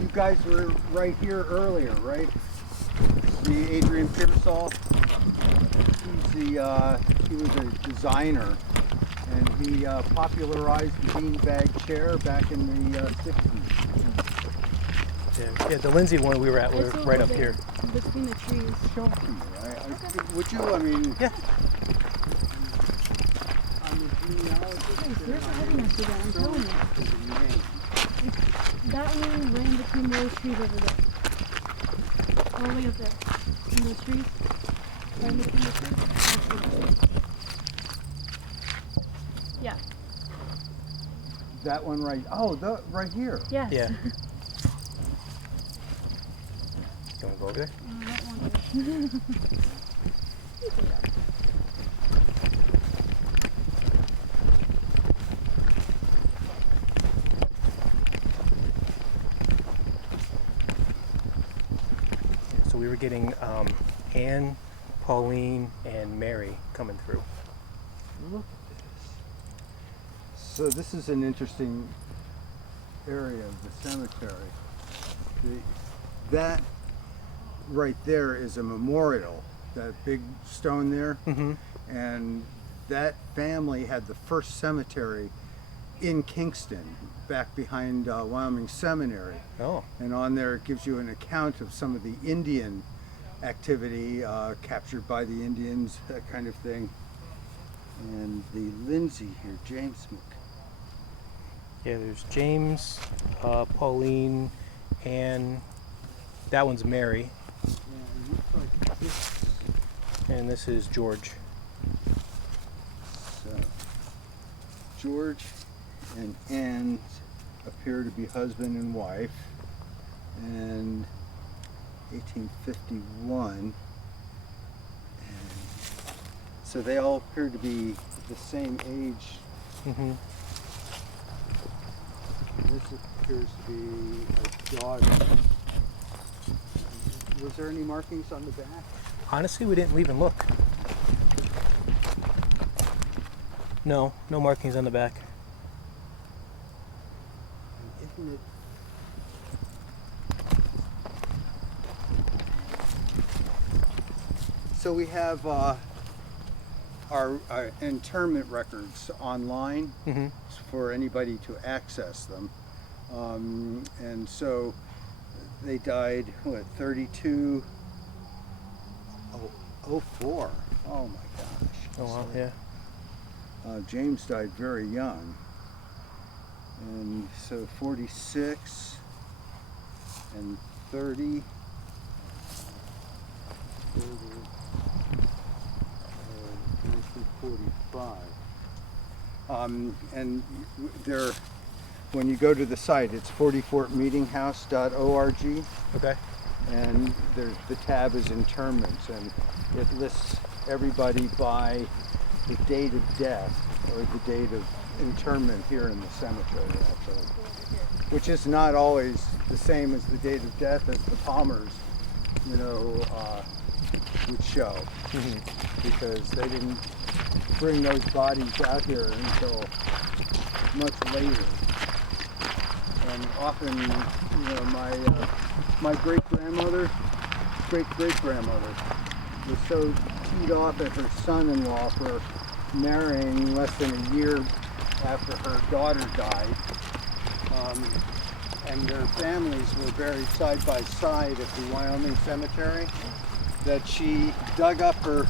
You guys were right here earlier, right? See Adrian Pearsall? He was a designer, and he popularized the beanbag chair back in the 60s. Yeah, the Lindsay one we were at, we're It's right over up here. there, between the trees. Show it to me. Would you? I mean, Yeah. I'm a genealogist. Guys, there's a headmaster there, I'm telling you. That one ran between those trees over there. All the way up there. In those trees. Right in between the trees. Yeah. That one right. Oh, right here. Yes. Yeah. You want to go over there? That one. So we were getting Anne, Pauline, and Mary coming through. Look at this. So this is an interesting area of the cemetery. That right there is a memorial, that big stone there. Mm-hmm. And that family had the first cemetery in Kingston, back behind Wyoming Seminary. Oh. And on there it gives you an account of some of the Indian activity captured by the Indians, that kind of thing. And the Lindsay here, James Yeah, there's James, Pauline, Anne. That one's Mary, Yeah, it looks like this. and this is George. So, George and Anne appear to be husband and wife, and 1851. And so they all appear to be the same age. Mm-hmm. This appears to be a daughter. Was there any markings on the back? Honestly, we didn't even look. No, no markings on the back. Isn't it? So we have our interment records online Mm-hmm. for anybody to access them. And so they died, what, 32? Oh, 04. Oh my gosh. Oh wow, So, yeah. James died very young. And so 46 and 30. 45. And there, when you go to the site, it's 40fortmeetinghouse.org, Okay. and there's the tab is interments, and it lists everybody by the date of death or the date of interment here in the cemetery, actually, which is not always the same as the date of death as the Palmers, would show, Mm-hmm. because they didn't bring those bodies out here until much later. And often, my great-grandmother was so teed off at her son-in-law for marrying less than a year after her daughter died. And their families were buried side by side at the Wyoming Cemetery, that she dug up her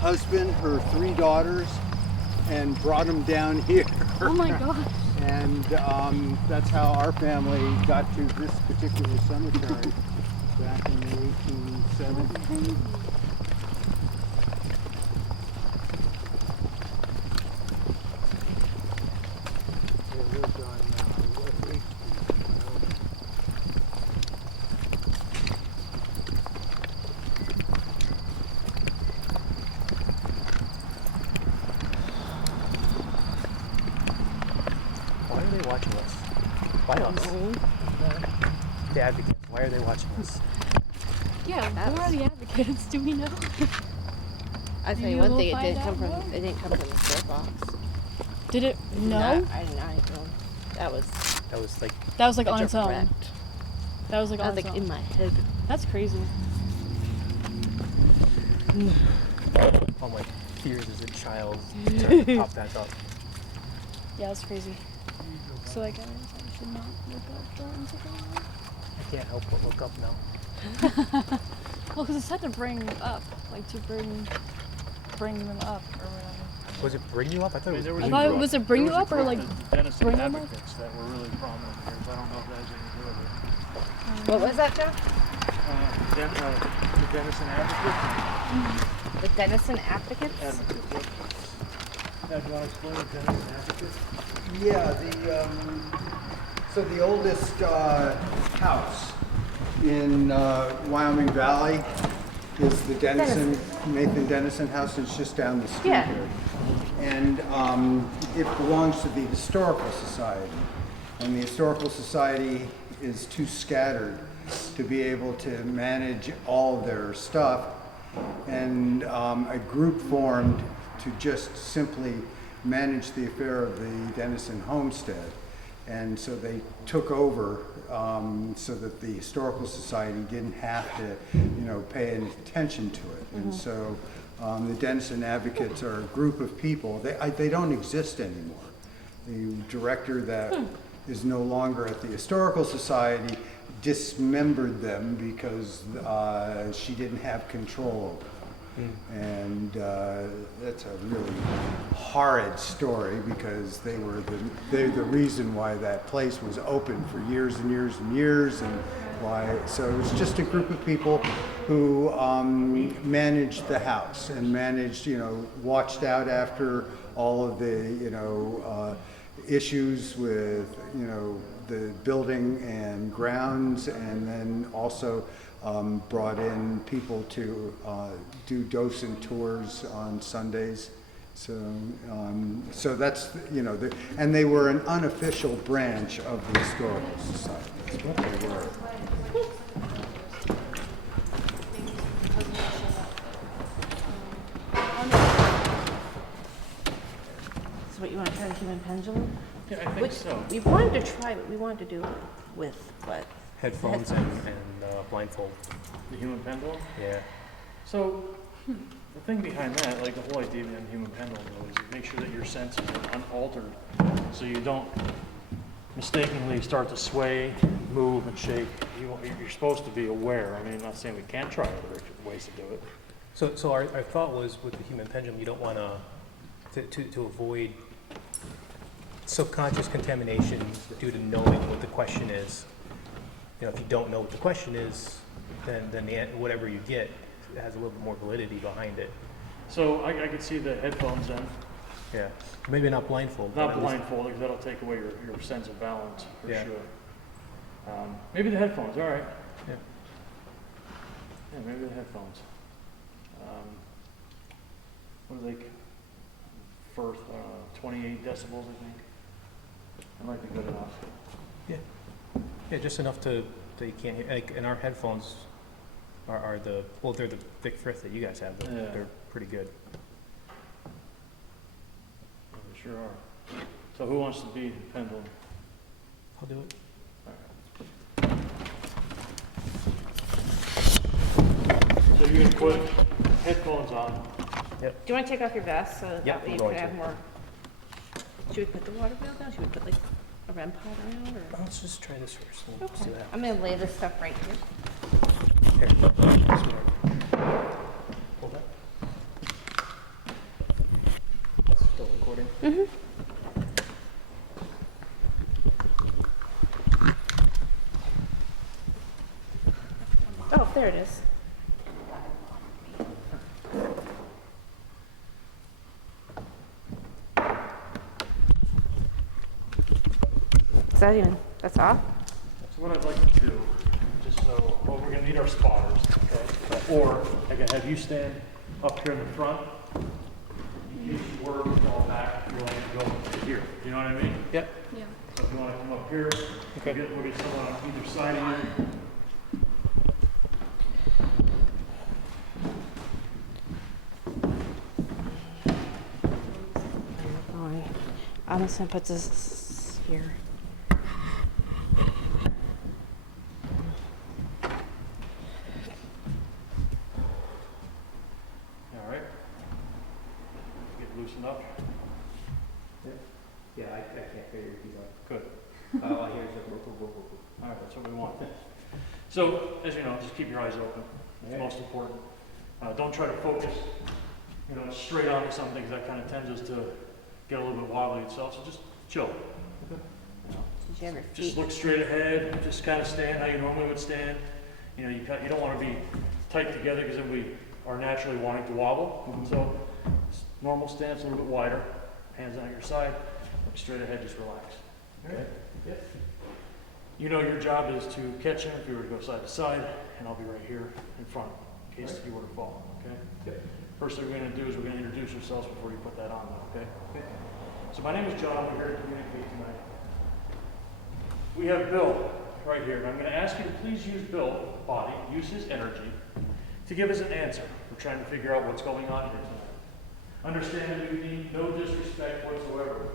husband, her 3 daughters, and brought them down here. Oh my gosh. And that's how our family got to this particular cemetery back in the 1870s. Crazy. They lived on West 8th Street. Why are they watching us? Why us? The advocates. Why are they watching us? Yeah, who are the advocates? Do we know? I'll tell Do you you one will thing, find out more? it didn't come from the spirit box. Did it? No. I did not know. That was That was like, That was like on its own. direct. That was like That on was its like own. in my head. That's crazy. all my fears as a child started to pop back up. Yeah, that's crazy. So like, I should not look up that and stuff like that. I can't help but look up now. Well, because it said to bring up, like to bring them up or whatever. Was it bring you up? I thought it was. I thought it was a bring There you was up a or group, like the Denison bring 'em up? Advocates that were really prominent here, so I don't know if that has anything to do with it. What was that, Jeff? The Denison Advocates? The Denison Advocates? Advocates, yep. Now, do you want to explain the Denison Advocates? Yeah, so the oldest house in Wyoming Valley is the Nathan Dennison house. It's just down the street Yeah. here. And it belongs to the Historical Society. And the Historical Society is too scattered to be able to manage all of their stuff. And a group formed to just simply manage the affair of the Dennison homestead. And so they took over so that the Historical Society didn't have to, pay any attention to it. And so the Dennison Advocates are a group of people. They don't exist anymore. The director that is no longer at the Historical Society dismembered them because she didn't have control over them. And that's a really horrid story because they're the reason why that place was open for years and years and years, and so it was just a group of people who managed the house and watched out after all of the issues with the building and grounds, and then also brought in people to do docent tours on Sundays. So that's, and they were an unofficial branch of the Historical Society. That's what they were. So what, you want to try the human pendulum? Yeah, I think Which so. we wanted to try, but we wanted to do it with what? Headphones and blindfold. The human pendulum? Yeah. So, the thing behind that, like the whole idea behind the human pendulum, though, is to make sure that your senses are unaltered, so you don't mistakenly start to sway, move, and shake. You're supposed to be aware. I mean, I'm not saying we can't try other ways to do it. So our thought was with the human pendulum, you don't want to avoid subconscious contamination due to knowing what the question is. If you don't know what the question is, then whatever you get has a little bit more validity behind it. So I could see the headphones then. Yeah. Maybe not blindfold. but Not at least- blindfold, because that'll take away your sense of balance, for Yeah. sure. Maybe the headphones, all right. Yeah. Yeah, maybe the headphones. What are they? First, 28 decibels, I think. That might be good enough. Yeah, just enough that you can't hear. Like, and our headphones are they're the Vic Frith that you guys have. Yeah. They're pretty good. Yeah, they sure are. So who wants to be the pendulum? I'll do it. So you're gonna put headphones on. Do you want to take off your vest so Yeah, that way I'm you going can have to. more? Should we put the water wheel down? Should we put like a REM pod around or? Let's just try this first. We'll see Okay. what happens. I'm gonna lay this stuff right here. Here. Hold that. That's still recording. Oh, there it is. That's off? So what I'd like to do, just so, well, we're gonna need our spotters, okay? Or I can have you stand up here in the front. In case you were to fall back, you're only gonna go here. You know what I mean? Yep. Yeah. So if you wanna come up here, Okay. we'll get someone on either side of you. I'm just gonna put this here. All right. Get loosened up. Yeah, I can't figure your keys out. Good. All I hear is a whoop, whoop, whoop, whoop. All right, that's what we want. So, as you know, just keep your eyes open. It's most important. Don't try to focus, straight onto something, because that kind of tends us to get a little bit wobbly itself. So just chill. Did you ever Just feed? look straight ahead. Just kind of stand how you normally would stand. You don't want to be tight together because then we are naturally wanting to wobble. So normal stance, a little bit wider. Hands on your side. Look straight ahead. Just relax. Okay. Yep. Your job is to catch him if you were to go side to side, and I'll be right here in front in case you were to fall. Okay. Yep. First thing we're going to do is we're going to introduce ourselves before you put that on. Okay. So my name is John. We're here to communicate tonight. We have Bill right here, and I'm going to ask you to please use Bill's body, use his energy, to give us an answer. We're trying to figure out what's going on here tonight. Understand that we mean no disrespect whatsoever.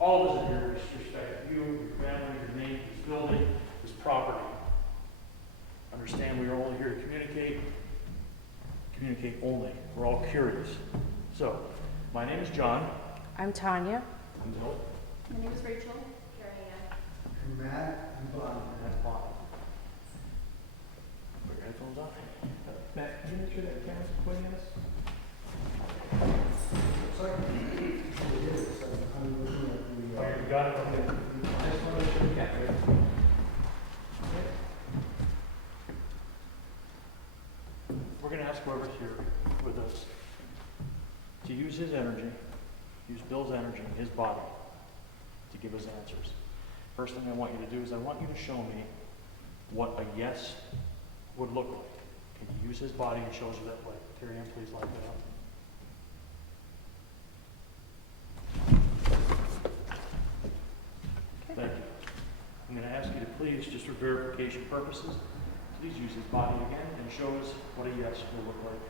All of us are here to respect you, your family, your name, this building, this property. Understand we are only here to communicate only. We're all curious. So, my name is John. I'm Tanya. I'm Bill. My name is Rachel. Matt and Bonnie. That's Bonnie. Put your headphones on. Matt, can you make sure that camera's pointing at us? Sorry. I'm looking at the, Oh, you got it? Okay. I just want to make sure we can, right? We're going to ask whoever's here with us to use his energy, use Bill's energy, his body, to give us answers. First thing I want you to do is I want you to show me what a yes would look like. Can you use his body and show us that way? Terry Ann, please light that up. Thank you. I'm going to ask you to please, just for verification purposes, please use his body again and show us what a yes will look like.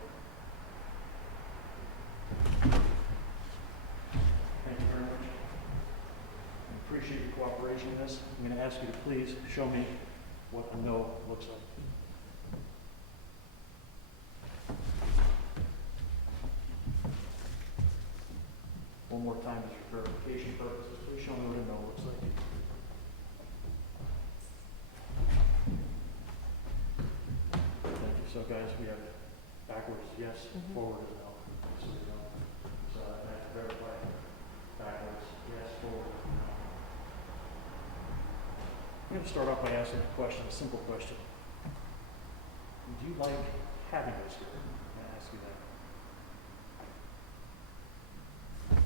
Thank you very much. I appreciate your cooperation in this. I'm going to ask you to please show me what a no looks like. One more time, just for verification purposes, please show me what a no looks like. Thank you. So guys, we have backwards yes, forward is no. So we know. So I have to verify backwards yes, forward no. I'm going to start off by asking a question, a simple question. Do you like having us here? I'm going to ask you that.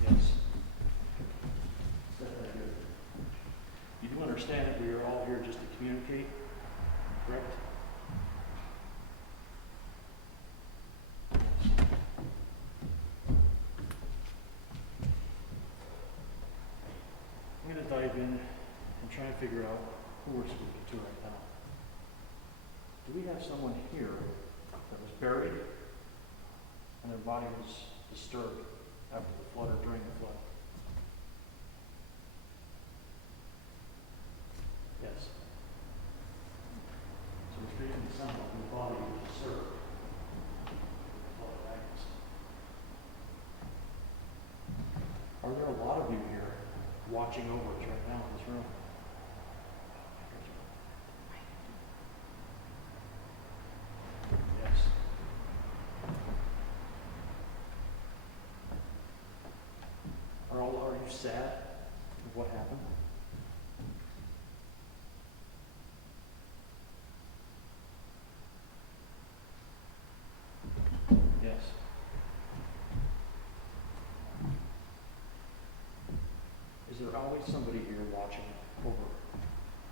Yes. That's very good. You do understand that we are all here just to communicate, correct? Yes. I'm going to dive in and try and figure out who we're speaking to right now. Do we have someone here that was buried and their body was disturbed after the flood or during the flood? Yes. So we're speaking to someone whose body was disturbed during the flood of Agnes. Are there a lot of you here watching over us right now in this room? Yes. Are you sad of what happened? Yes. Is there always somebody here watching over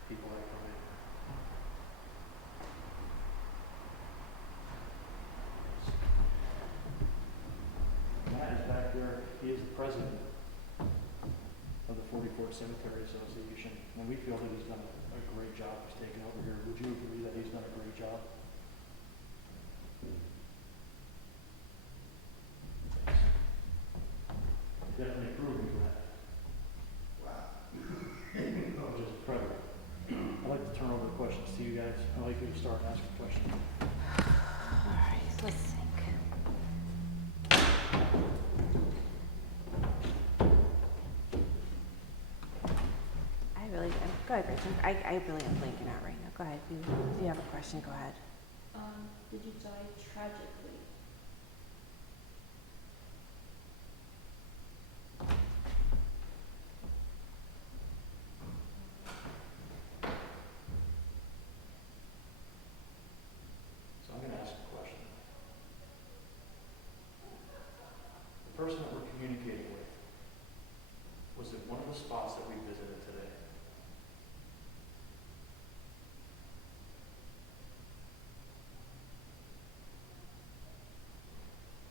people that come in? Matt is back there. He is the president of the 44th Cemetery Association, and we feel that he's done a great job. He's taken over here. Would you agree that he's done a great job? Thanks. Definitely approving of that. Which is incredible. I'd like to turn over the questions to you guys. I'd like you to start asking questions. All right, let's think. Go ahead, Rachel. I really am blanking out right now. Go ahead. You have a question? Go ahead. Did you die tragically? So I'm going to ask a question. The person that we're communicating with was in one of the spots that we visited today.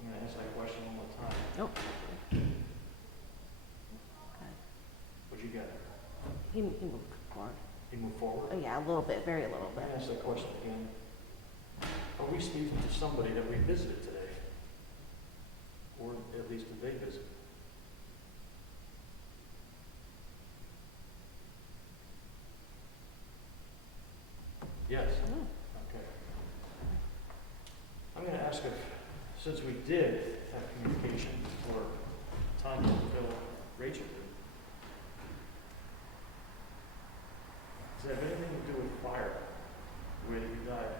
I'm going to ask that question one more time. Nope. What'd you get? He moved forward. He moved forward? Oh yeah, a little bit, very little I'm bit. going to ask that question again. Are we speaking to somebody that we visited today? Or at least did they visit? Yes? Okay. I'm going to ask if, since we did have communication for Tanya, Bill, Rachel, does it have anything to do with fire, the way that you died?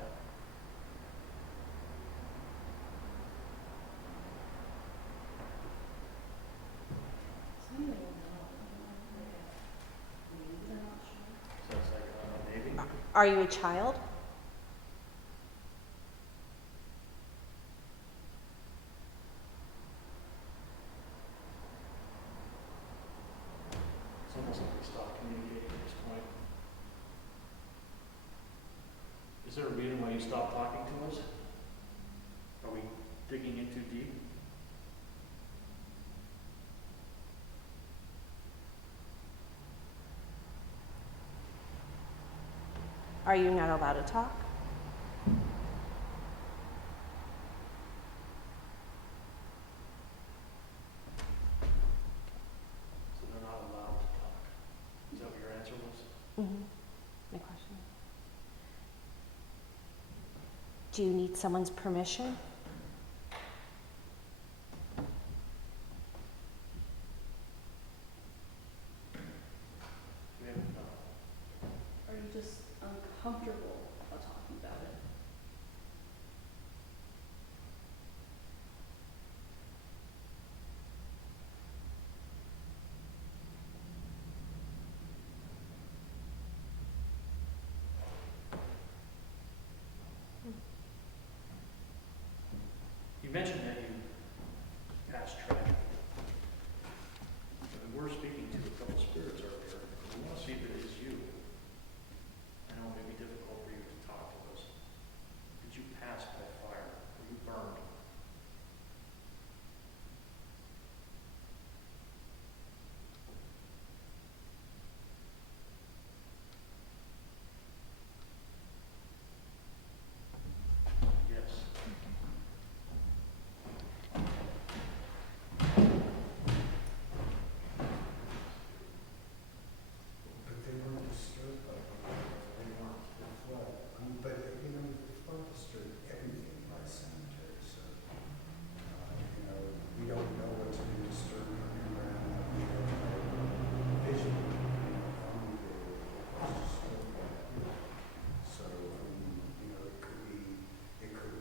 Sounds like maybe. Are you a child? It's almost like we stopped communicating at this point. Is there a reason why you stopped talking to us? Are we digging in too deep? Are you not allowed to talk? So they're not allowed to talk. Is that what your answer was? Mm-hmm. My question. Do you need someone's permission? We haven't done. Are you just uncomfortable about talking about it? You mentioned that you passed tragedy. And we're speaking to a couple spirits over here. We want to see if it is you. I know it may be difficult for you to talk to us. Did you pass by fire? Were you burned? Yes. But they weren't disturbed by the flood. They weren't the flood. But you know, the flood disturbed everything in our cemetery. So you know, we don't know what's been disturbed underground. We don't know vision. From the was disturbed by that. So you know, it could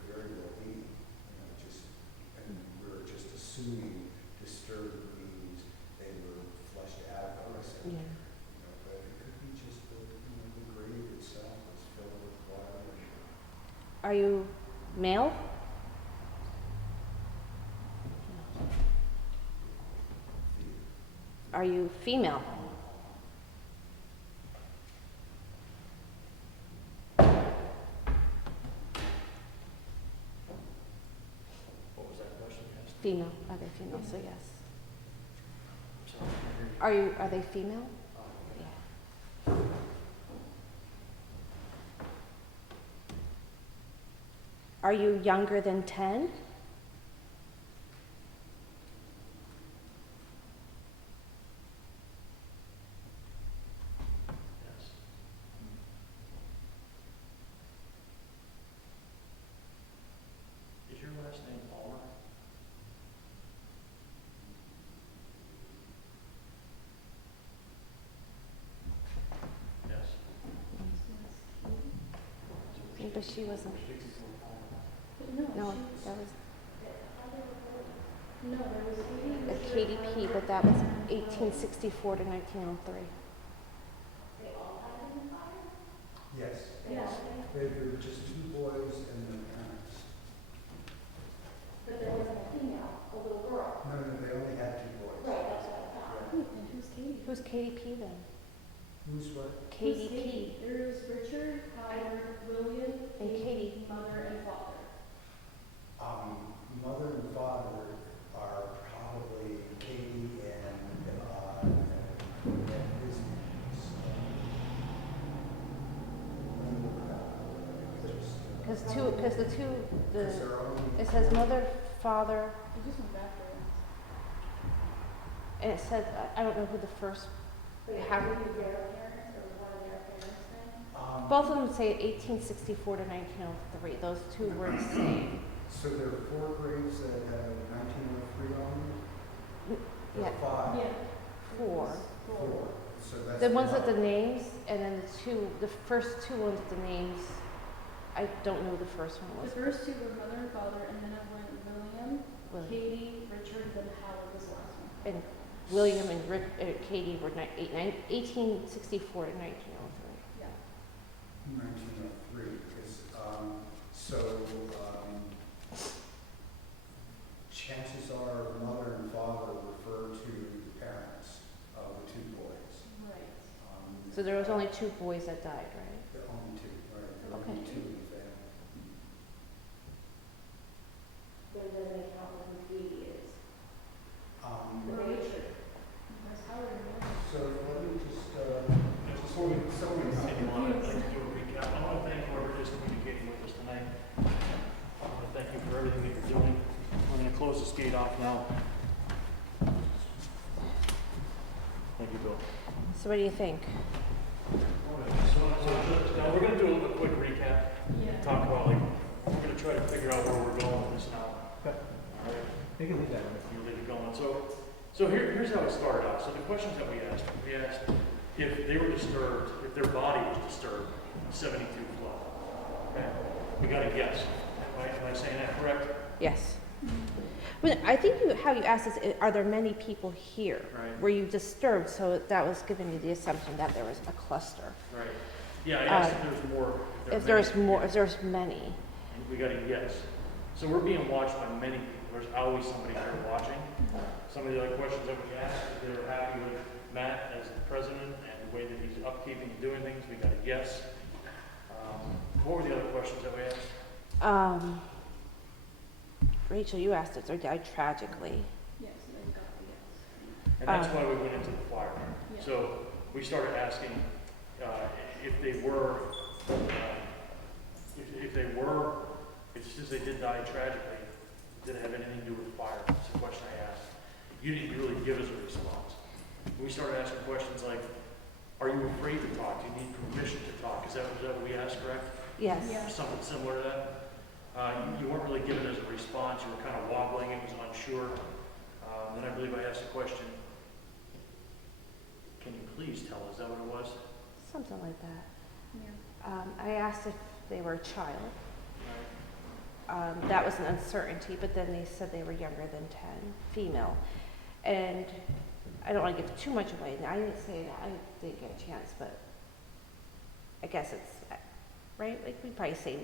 very well be, you know, just, and we're just assuming disturbed means they were flushed out of our cemetery. Yeah. You know, but it could be just the, you know, the grave itself was filled with water. Are you male? Are you female? What was that question you asked? Female. Are they female? So yes. So, I hear you. Are they female? Yeah. Are you younger than 10? Yes. Is your last name Palmer? Yes. But she wasn't. No, No, she- that was no, there was a KDP, but that was 1864 to 1903. Yes. Yeah. They were just two boys and their parents. But there wasn't a female, a little girl. No, they only had two boys. Right, that's what I thought. And who's Katie? Who's KDP then? Who's what? Who's KDP Katie? There's Richard, Howard, William, and Katie. mother, and father. Mother and father are probably Katie and his names. Because the two, Because they're only. it says mother, father, I just went back there. and it said, I don't know who the first, Howard. Their parents or one of their parents then? Both of them say 1864 to 1903. Those two were the same. So there are 4 graves that have 1903 on them? Yeah, Or 5? Yeah. 4. 4. So that's The ones a lot. with the names, and then the first two ones with the names, I don't know who the first one The was. first two were mother and father, and then it went William, William. Katie, Richard, then Howard was the last one. And William and Katie were 1864 to 1903. Yeah. 1903, because, chances are mother and father refer to the parents of the 2 boys. Right. So there was only 2 boys that died, right? The only 2, right, there were only Okay. 2 in the family. But it doesn't count who Katie is. Richard. Because Howard and William. So let me just, Before we someone continue on, I'd like to do a recap. I want to thank whoever is communicating with us tonight. I want to thank you for everything that you're doing. I'm going to close this gate off now. Thank you, Bill. So what do you think? So now we're going to do a quick recap. Yeah. Talk about we're going to try to figure out where we're going with this now. Okay. All right. You can leave that one. You leave it going. So here's how it started out. So the questions that we asked if they were disturbed, if their body was disturbed, 72 flood. Okay. We got a guess. Am I saying that correct? Yes. Well, I think how you asked is, are there many people here? Right. Were you disturbed? So that was giving you the assumption that there was a cluster. Right. Yeah, I asked if there's more. If there's more, if there's many. And we got a yes. So we're being watched by many people. There's always somebody here watching. Some of the other questions that we asked, if they were happy with Matt as the president and the way that he's upkeeping and doing things, we got a yes. What were the other questions that we asked? Rachel, you asked if they died tragically. Yes, they got the yes. And that's why we went into the fire. Yeah. So we started asking if they were, since they did die tragically, did it have anything to do with fire? That's the question I asked. You didn't really give us a response. We started asking questions like, are you afraid to talk? Do you need permission to talk? Is that what we asked, correct? Yes. Yeah. Something similar to that? You weren't really giving us a response. You were kind of wobbling. It was unsure. Then I believe I asked a question. Can you please tell us? Is that what it was? Something like that. Yeah. I asked if they were a child. That was an uncertainty, but then they said they were younger than 10, female. And I don't want to give too much away. I didn't say that. I didn't get a chance, but I guess it's, right? Like we probably say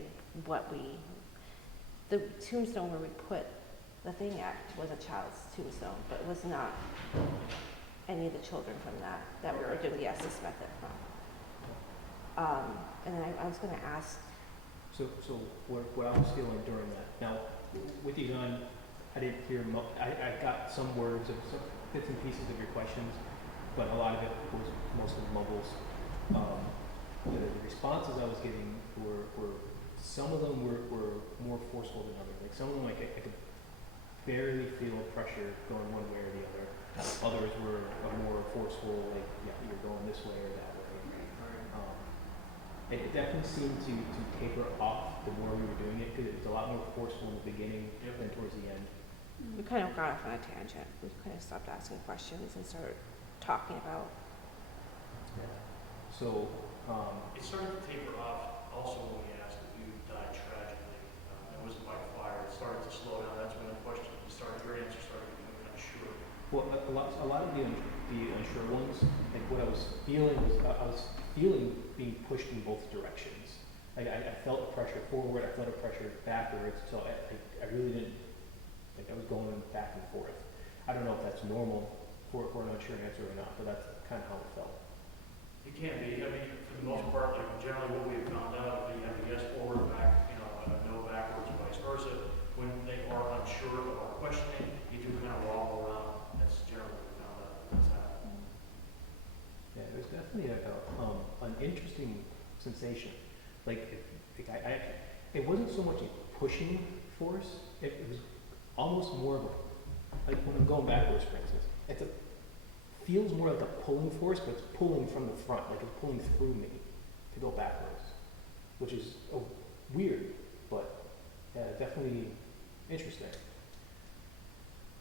the tombstone where we put the thing at was a child's tombstone, but it was not any of the children from that we were doing the SS method from. And then I was going to ask. So what I was feeling during that, now, with you on, I didn't hear, I got some words of some bits and pieces of your questions, but a lot of it was mostly mumbles. The responses I was getting were some of them were more forceful than others. Like some of them, I could barely feel pressure going one way or the other. Others were more forceful, like, yeah, you're going this way or that way. It definitely seemed to taper off the more we were doing it, because it was a lot more forceful in the beginning than towards the end. We kind of got off on a tangent. We kind of stopped asking questions and started talking about. So, It started to taper off also when we asked if you died tragically. It wasn't by fire. It started to slow down. That's when the question started, your answer started becoming unsure. Well, a lot of the unsure ones, like what I was feeling was I was feeling being pushed in both directions. Like I felt a pressure forward, I felt a pressure backwards. So I really didn't, like I was going back and forth. I don't know if that's normal for an unsure answer or not, but that's kind of how it felt. It can be. I mean, for the most part, like generally what we've found out, that you have a yes forward, back, you know, a no backwards, and vice versa. When they are unsure about questioning, you do kind of wobble around. That's generally what we found out. That's happening. Yeah, it was definitely an interesting sensation. Like, it wasn't so much a pushing force. It was almost more of a, like when I'm going backwards, for instance. Feels more like a pulling force, but it's pulling from the front, like it's pulling through me to go backwards, which is weird, but yeah, definitely interesting.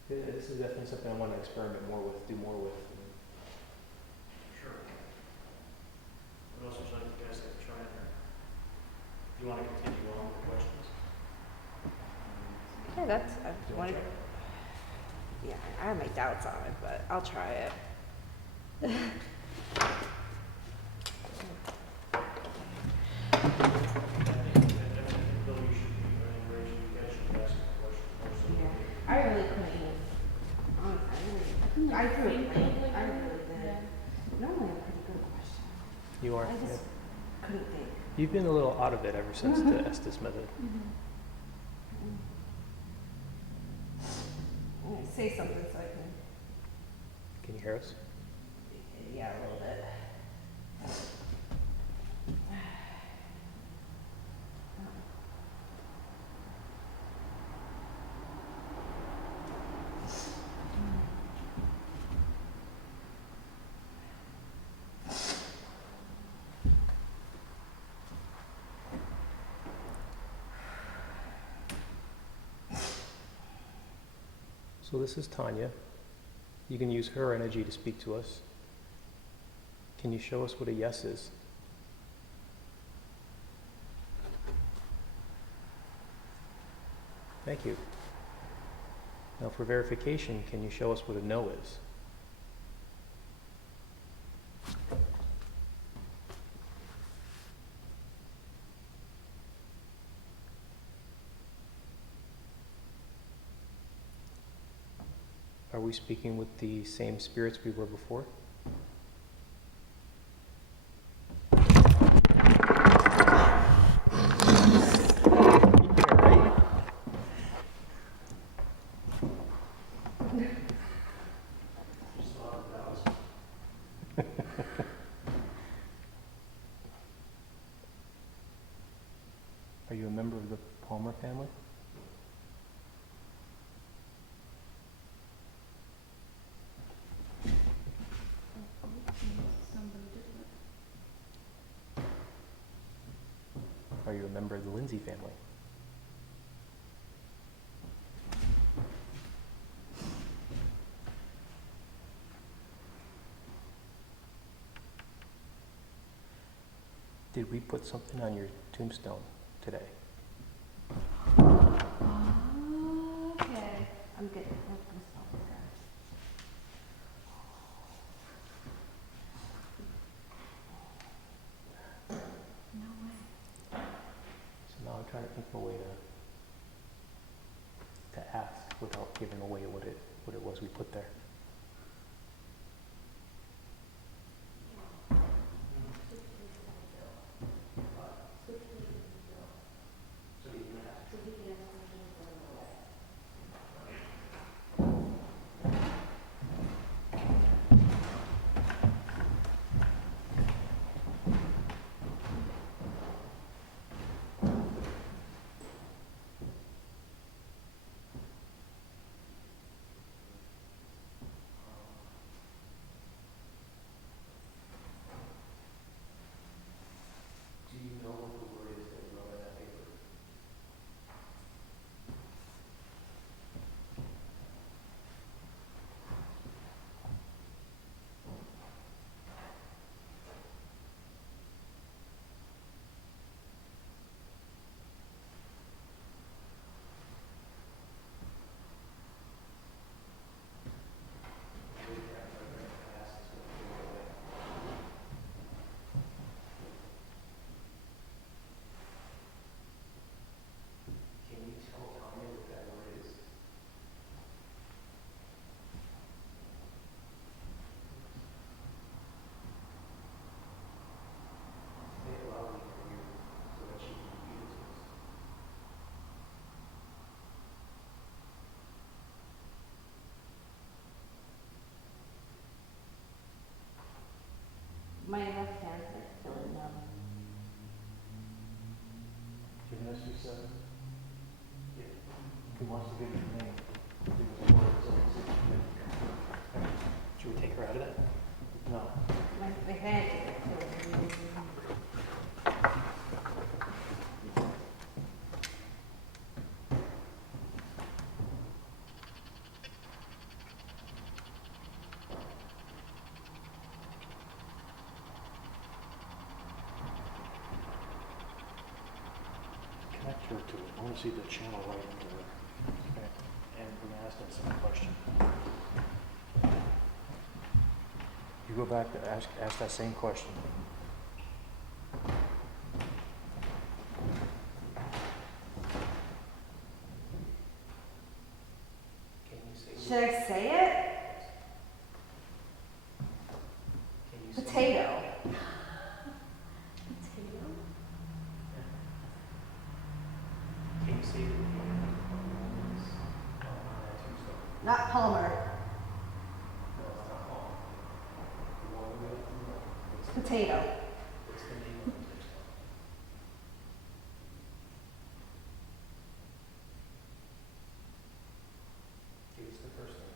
Yeah, this is definitely something I want to experiment more with, do more with. Sure. What else would you like you guys to try in there? Do you want to continue on with questions? Yeah, that's. Do I you wanted. wanna try? Yeah, I have my doubts on it, but I'll try it. I really couldn't even. I couldn't think. I really did. Normally I'm pretty good at questions. You are. I just Yeah. couldn't think. You've been a little out of it ever since the Estes method. Say something so I Can you hear us? can. Yeah, a little bit. So this is Tanya. You can use her energy to speak to us. Can you show us what a yes is? Thank you. Now for verification, can you show us what a no is? Are we speaking with the same spirits we were before? Are you a member of the Palmer family? Are you a member of the Lindsay family? Did we put something on your tombstone today? Okay. I'm good. So now I'm trying to think of a way to ask without giving away what it was we put there. My left hand's like feeling numb. Can this be said? Yeah. Who wants to give your name? Give us a word, so we see if you can- Should we take her out of that? No. My hand is like feeling numb. Connect her to it. I want to see the channel right into it. Okay. And we're going to ask that same question. You go back to ask that same question. Can you say Should I say it? Can you say Potato. Can you say it again? Not Palmer. Potato. What's the name of the next one? Give us the first name.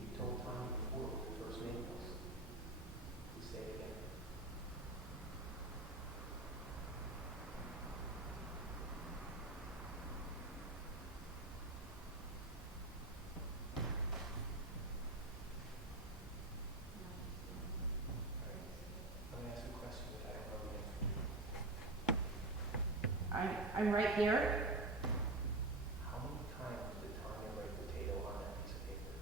You told Tommy before what the first name was. Please say it again. Let me ask you a question that I don't know the answer to. I'm right here. How many times did Tanya write potato on that piece of paper?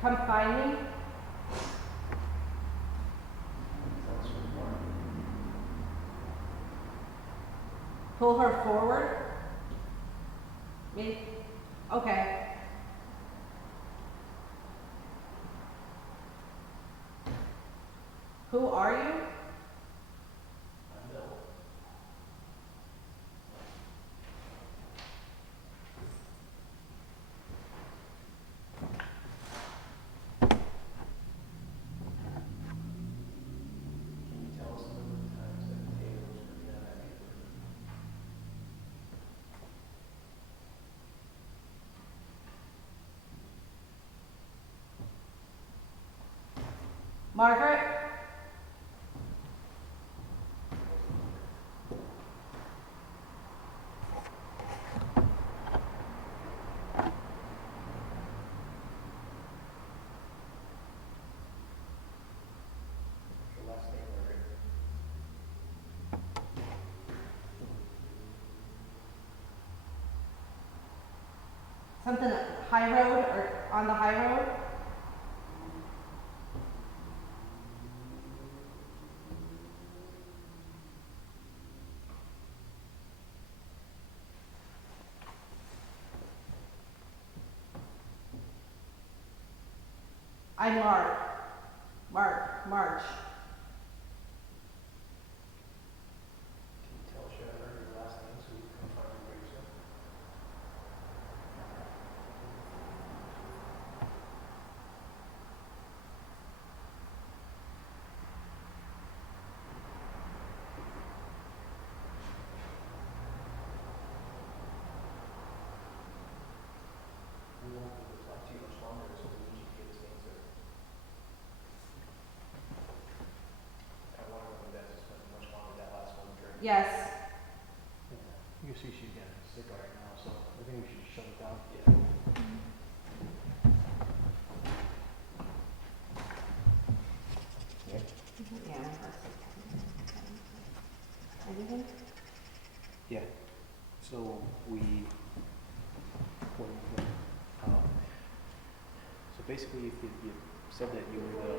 Come find me. Tell us what you want. Pull her forward. Me? Okay. Who are you? I'm Bill. Can you tell us the number of times that potato was written on that paper? Margaret? Your last name, Margaret. Something high road or on the high road? I'm Mark. March. Can you tell Jennifer your last name so we can find your gravestone? We won't be able to talk to you much longer, so we need you to give us the answer. I wonder if that's just spent much longer that last one during. Yes. Yeah. You can see she's getting sick right now, so I think we should shut it down. Yeah. Yeah. Anything? Yeah. So when so basically, if you said that you were the.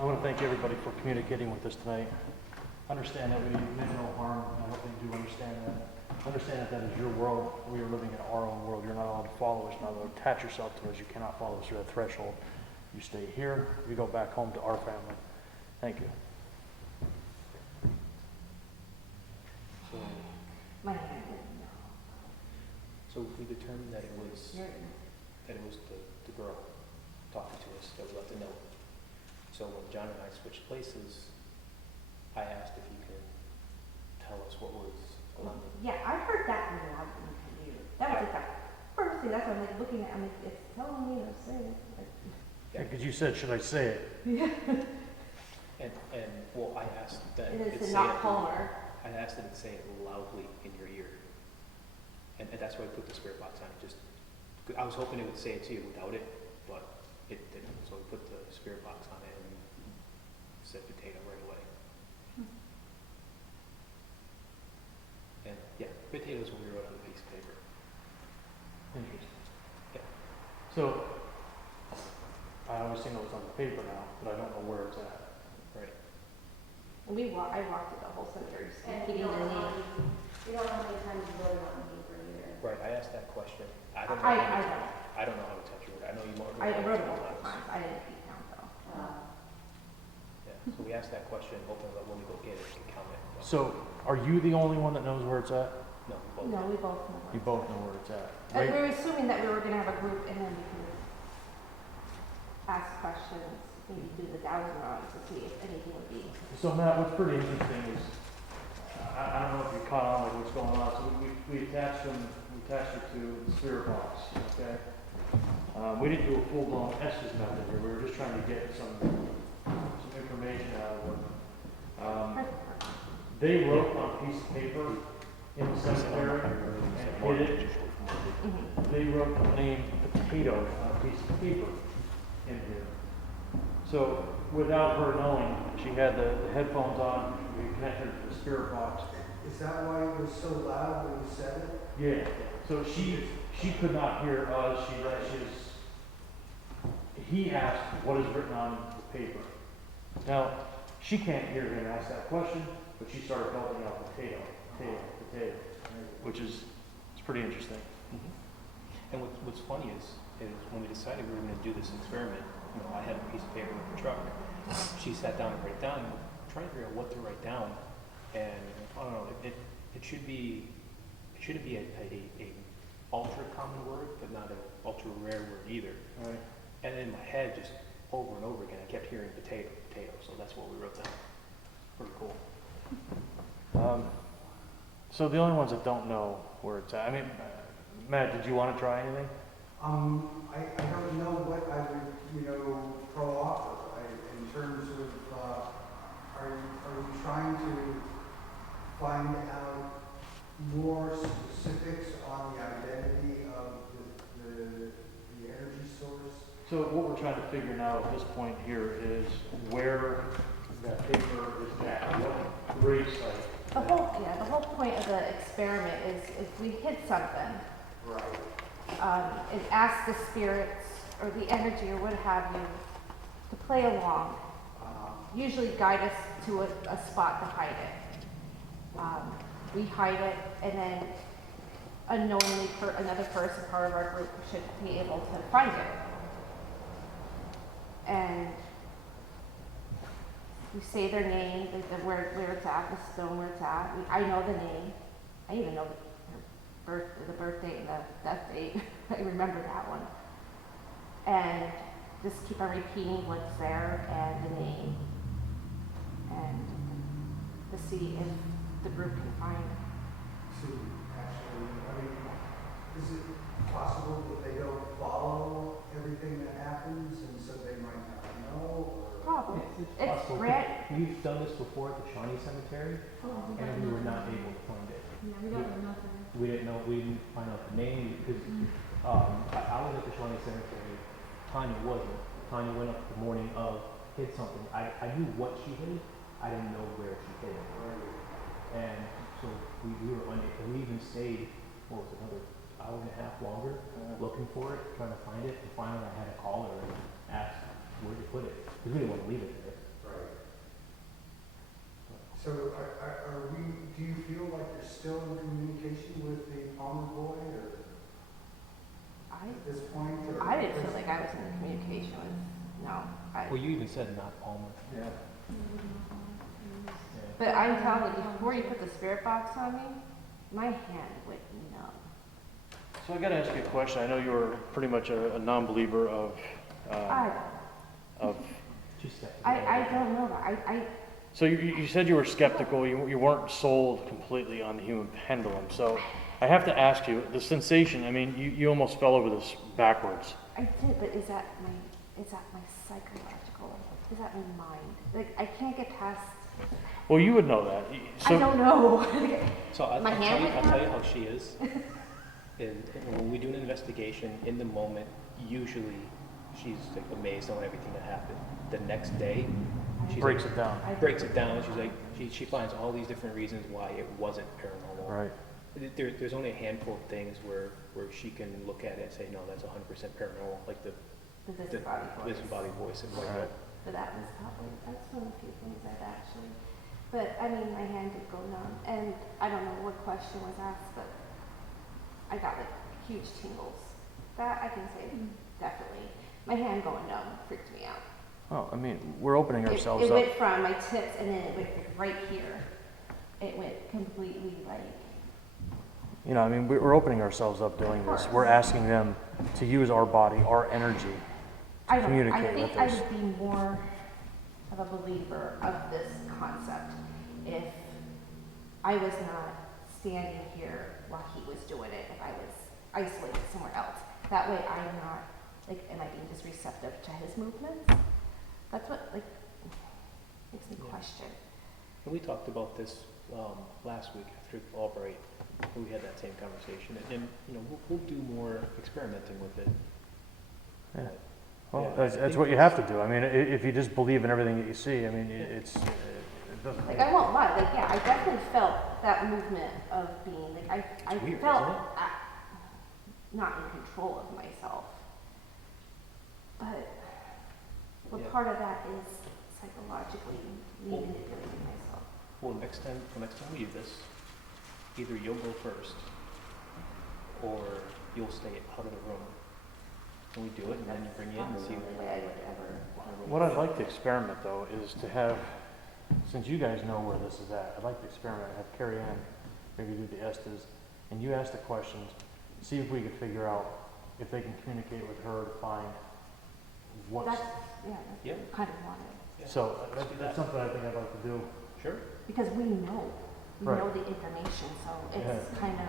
I want to thank everybody for communicating with us tonight. understand that we meant no harm. I hope they do understand that. Understand that that is your world. We are living in our own world. You're not allowed to follow us. You're not allowed to attach yourself to us. You cannot follow us through that threshold. You stay here. We go back home to our family. Thank you. So, My hand didn't know. so we determined that it was the girl talking to us that we left a note. So when John and I switched places, I asked if you could tell us what was on the. Yeah, I heard that loudly from you. That was like the first thing. That's what I'm like looking at. I'm like, it's telling me to say it. Like, Yeah, because you said, should I say it? And well, I asked that it it is to say not it. call her. I asked that it say it loudly in your ear, and that's why I put the spirit box on it. Just, I was hoping it would say it to you without it, but it didn't. So we put the spirit box on it and said potato right away. And yeah, potatoes what we wrote on the piece of paper. Interesting. Yeah. So, I obviously know it's on the paper now, but I don't know where it's at. Right. I walked through the whole cemetery, getting the name. You don't know how many times you wrote it on paper either. Right. I asked that question. I don't know. I how don't. I don't know how to touch it. I know you wrote I wrote it multiple multiple times. I didn't keep count though. Yeah. So we asked that question, hoping that when we go get it, we can count it. So, are you the only one that knows where it's at? No, we both. No, we both know. You both know where it's at. And we Right? were assuming that we were gonna have a group and then we could ask questions, maybe do the dowsing rounds to see if anything would be. So Matt, what's pretty interesting is, I don't know if you caught on with what's going on, so we attached it to the spirit box, okay? We didn't do a full-blown Estes method here, we were just trying to get some information out of them. They wrote on a piece of paper in the cemetery and hid it. They wrote the name potato on a piece of paper in here. So without her knowing, she had the headphones on, we connected her to the spirit box. Is that why it was so loud when you said it? Yeah, so she could not hear us, he asked what is written on the paper. Now, she can't hear him ask that question, but she started belting out potato, which is, it's pretty interesting. And what's funny is when we decided we were going to do this experiment, I had a piece of paper in the truck. She sat down and wrote it down. And I'm trying to figure out what to write down, and I don't know. It shouldn't be a ultra common word, but not an ultra rare word either. Right. And in my head, just over and over again, I kept hearing potato. So that's what we wrote down. Pretty cool. So the only ones that don't know where it's at, I mean, Matt, did you want to try anything? I don't know what I would, pro-offer in terms of, are you trying to find out more specifics on the identity of the energy source? So what we're trying to figure now at this point here is where that paper is at, what grave site. The whole point of the experiment is if we hit something, Right. it asks the spirits or the energy or what have you to play along. Usually guide us to a spot to hide it. We hide it, and then unknowingly another person, part of our group, should be able to find it. And we say their name, where it's at, the stone where it's at. I know the name. I even know the birth date and the death date. I remember that one. And just keep on repeating what's there and the name, and to see if the group can find it. To actually, is it possible that they don't follow everything that happens, and so they might not know? Or? Probably. It's It's possible. red. We've done this before at the Shawnee Cemetery, and we were not able to find it. Yeah, we don't know nothing. We didn't find out the name because I was at the Shawnee Cemetery. Tanya wasn't. Tanya went up the morning of, hid something. I knew what she hid. I didn't know where she hid it. And so we were unable. And we even stayed, another hour and a half longer looking for it, trying to find it. And finally I had to call her and ask where to put it. Because we didn't want to leave it there. Right. So do you feel like you're still in communication with the Palmer boy or at this point? Or I didn't feel like I was in communication with, no. Well, you even said not Palmer. Yeah. But I'm telling you, before you put the spirit box on me, my hand went numb. So I got to ask you a question. I know you were pretty much a non-believer of I don't know that. So you said you were skeptical. You weren't sold completely on the human pendulum. So I have to ask you, the sensation. I mean, you almost fell over this backwards. I did, but is that my psychological? Is that my mind? Like, I can't get past. Well, you would know that. So, I don't know. So My hand I'll went tell you numb? how she is. And when we do an investigation, in the moment, usually she's like amazed on everything that happened. The next day, she breaks it down. breaks it down. She's like, she finds all these different reasons why it wasn't paranormal. Right. There's only a handful of things where she can look at it and say, no, that's 100% paranormal, like the disembodied voice and whatnot. But that's one of the few things I've actually. But I mean, my hand did go numb, and I don't know what question was asked, but I got like huge tingles. That I can say definitely. My hand going numb freaked me out. Oh, I mean, we're opening ourselves it up. went from my tips, and then it went right here. It went completely like. You know, I mean, we're opening ourselves up doing this. We're asking them to use our body, our energy, I communicate think with I us. would be more of a believer of this concept if I was not standing here while he was doing it, if I was isolated somewhere else. That way I'm not, like, am I being just receptive to his movements? That's what, like, makes me question. And we talked about this last week after Albright. We had that same conversation, and you know, we'll do more experimenting with it. Yeah. But, Well, yeah, that's I think what you have to do. I mean, if you just believe in everything that you see, I mean, it doesn't. Like, I won't lie, like, yeah, I definitely felt that movement of being, like, I weird, felt isn't it? not in control of myself. But Yeah. part of that is psychologically me Well- manipulating myself. Well, next time we do this, either you'll go first, or you'll stay out of the room. And we do it, and then you bring you in and see. That's the only way I would ever. What I'd like to experiment though is to have, since you guys know where this is at, I'd like to experiment, have Carrie Ann maybe do the Estes, and you ask the questions, see if we can figure out if they can communicate with her to find what's. That's, yeah, that's Yeah. kind of wanted. Yeah. So Let's do that's that. something I think I'd like to do. Sure. Because we know Right. the information, so it's kind of,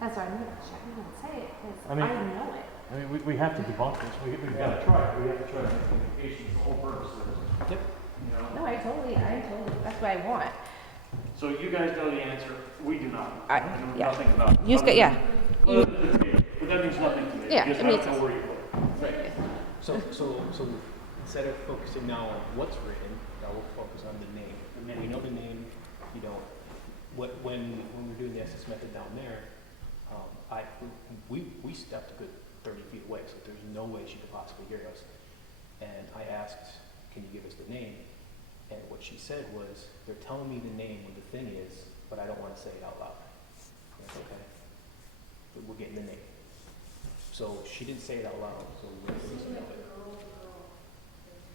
that's why I'm going to check it and say it, because I mean- I know it. I mean, we have to debunk this. We've got to try it. We have to try to make communications the whole purpose of this. Yep. You know? No, that's what I want. So you guys know the answer. We do not. I- We know yeah. nothing about it. You just get, yeah. Other than the data. But that means nothing to me. Yeah, You just it have to means- know where you put it. Right. So instead of focusing now on what's written, now we'll focus on the name. We know the name. You know, when we're doing the SS method down there, we stepped a good 30 feet away, so there's no way she could possibly hear us. And I asked, "Can you give us the name?" And what she said was, "They're telling me the name what the thing is, but I don't want to say it out loud." That's okay. But we're getting the name. So she didn't say it out loud, so we're going to know it.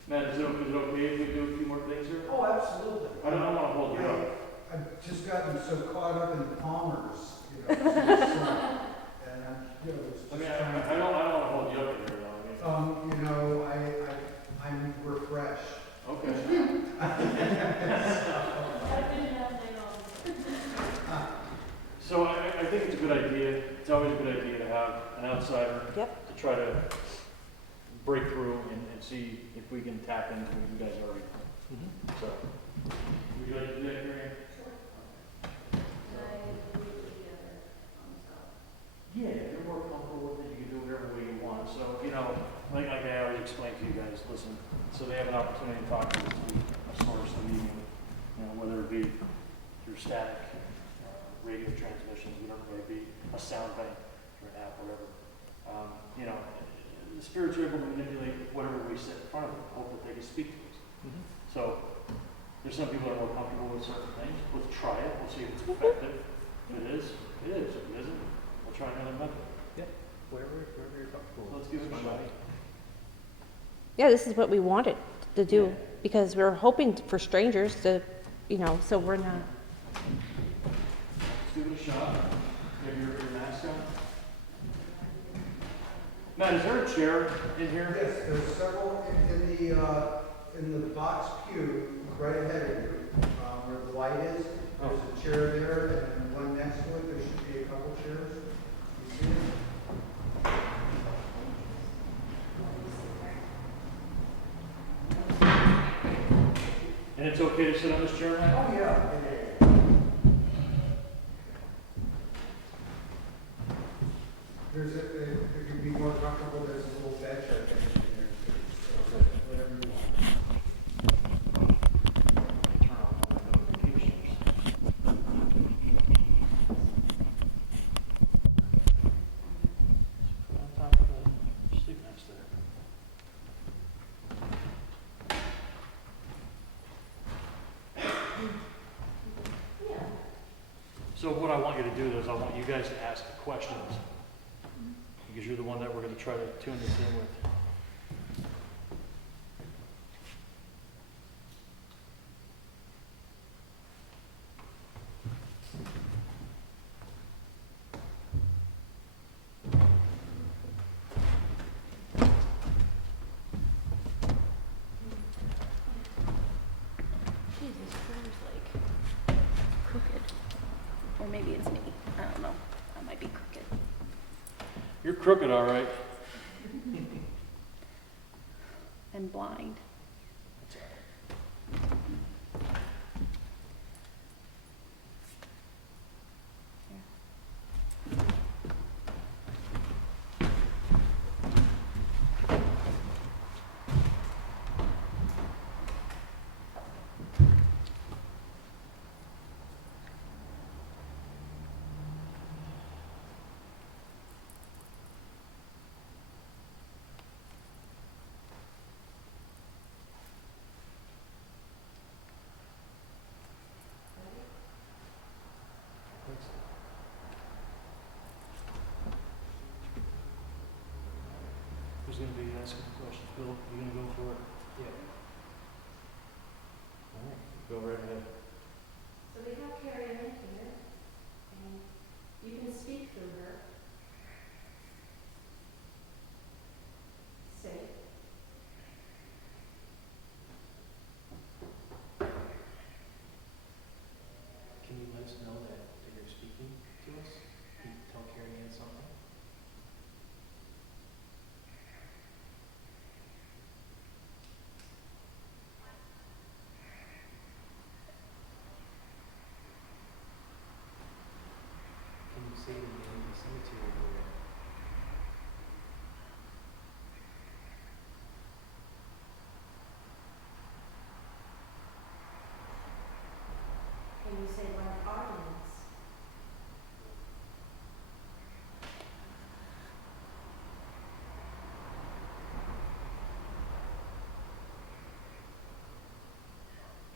Matt, is it okay if we do a few more things here? Oh, absolutely. I don't want to hold you up. I've just gotten so caught up in Palmer's, and you know, it's I mean, just I don't want to hold you up here, though. I'm refreshed. Okay. So I think it's a good idea. It's always a good idea to have an outsider to try to break through and see if we can tap into what you guys already know. So, would you like to do that, Mary? Yeah, if you're more comfortable with it, you can do whatever way you want. So, you know, like I always explain to you guys, listen, so they have an opportunity to talk to a source of media, you know, whether it be through static, radio transmissions, whatever it may be, a sound bank, or an app, whatever. You know, the spirits are able to manipulate whatever we set in front of them, hope that they can speak to us. So, There's some people that are more comfortable with certain things. Let's try it. We'll see if it's effective. If it is, it is. If it isn't, we'll try another method. Wherever you're comfortable. So let's give it a shot. Yeah, this is what we wanted to do because we were hoping for strangers to, so we're not. Let's give it a shot. Have your mask on. Matt, is there a chair in here? Yes, there's several in the box pew right ahead of you, where the light is. There's a chair there, and one next to it. There should be a couple chairs. You see it? And it's okay to sit on this chair, Matt? Oh yeah. It could be more comfortable. There's a little bed chair in there too. So whatever you want. Turn on all the notifications. Put on top of the sleep mask there. So what I want you to do is I want you guys to ask the questions. Because you're the one that we're going to try to tune this in with. Jesus, Claire's like crooked. Or maybe it's me. I don't know. I might be crooked. You're crooked, all right. And blind. Who's going to be asking the questions? Bill, you going to go for it? Yeah. All right, go right ahead. So we have Carrie in here, and you can speak through her. Say. Can you let us know that you're speaking to us? Can you tell Carrie Ann something? Can you say the name of the cemetery we're at? Can you say what audience?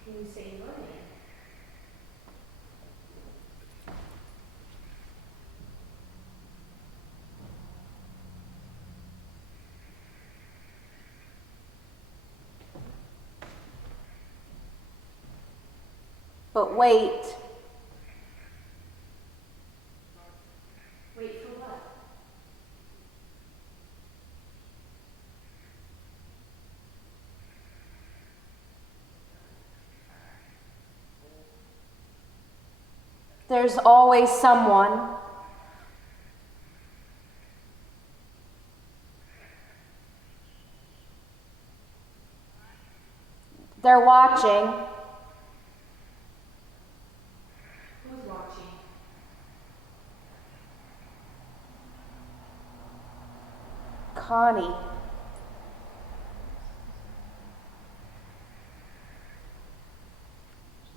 Can you say your name? But wait. Wait for what? There's always someone. They're watching. Who's watching? Connie. So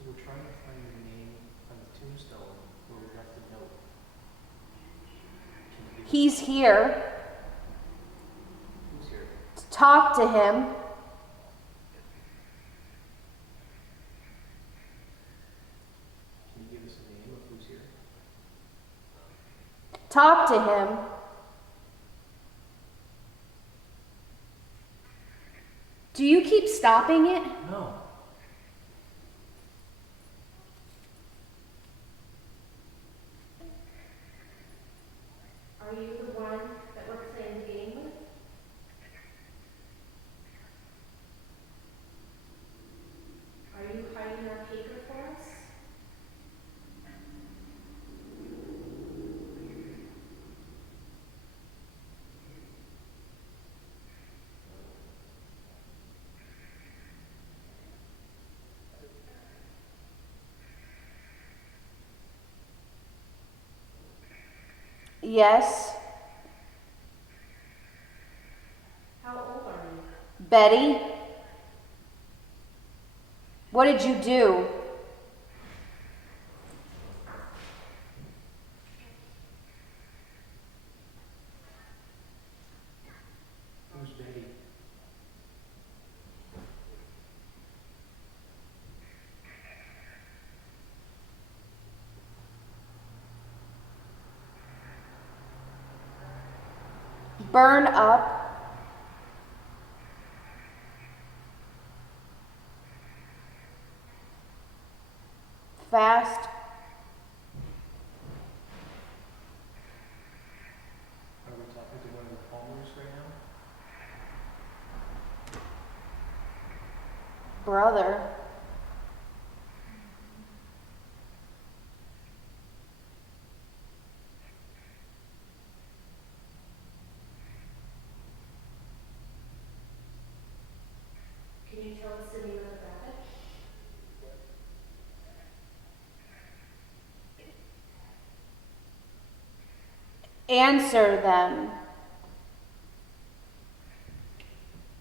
we're trying to find your name on the tombstone where we left the note. Can you give He's here. who's here? Talk to him. Talk to him. Do you keep stopping it? No. Are you the one that we're playing the game with? Are you hiding our paper for us? Yes. How old are you? Betty? What did you do? Who's Betty? Burn up. Fast. Are we talking to one of the Palmers right now? Brother. Can you tell us the name of the rabbit? Answer them.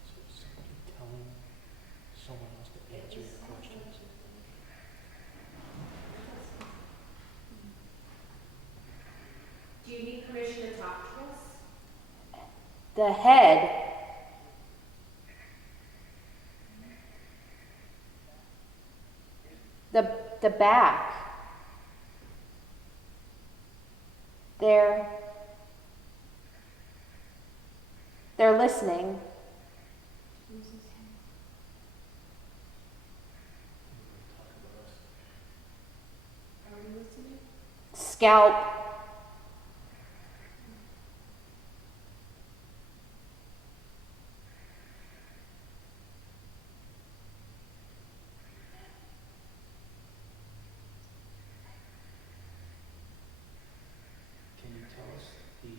So is somebody telling someone else to answer your questions? Do you need permission to talk to us? The head. The back. They're listening. Talk about us. Are we listening? Scalp. Can you tell us the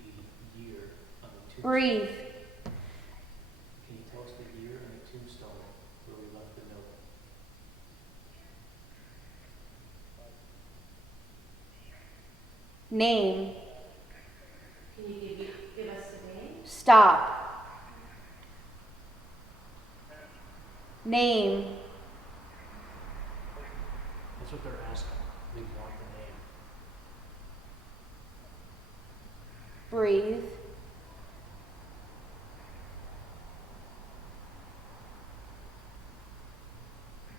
year on the tombstone? Breathe. Can you tell us the year on the tombstone where we left the note? Name. Can you give us the name? Stop. Name. That's what they're asking. They want the name. Breathe.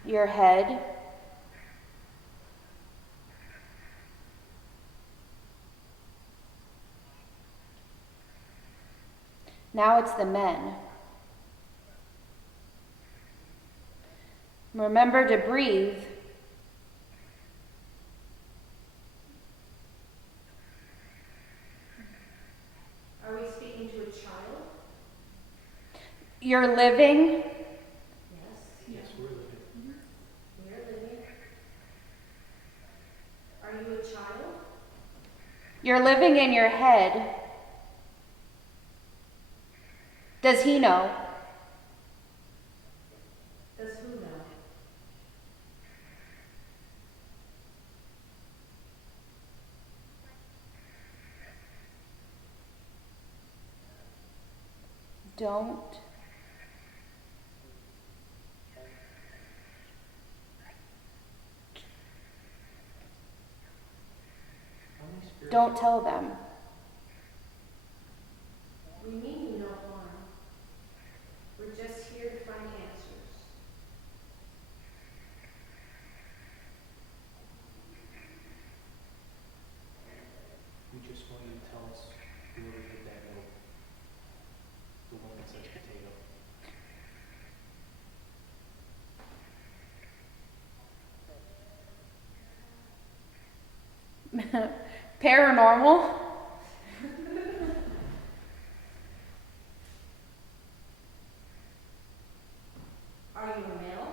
Your head. Now it's the men. Remember to breathe. Are we speaking to a child? You're living. Yes. Yes, we're living. We're living. Are you a child? You're living in your head. Does he know? Does who know? Don't. How many spirits? Don't tell them. We mean you no harm. We're just here to find answers. We just want you to tell Paranormal? Are you a male?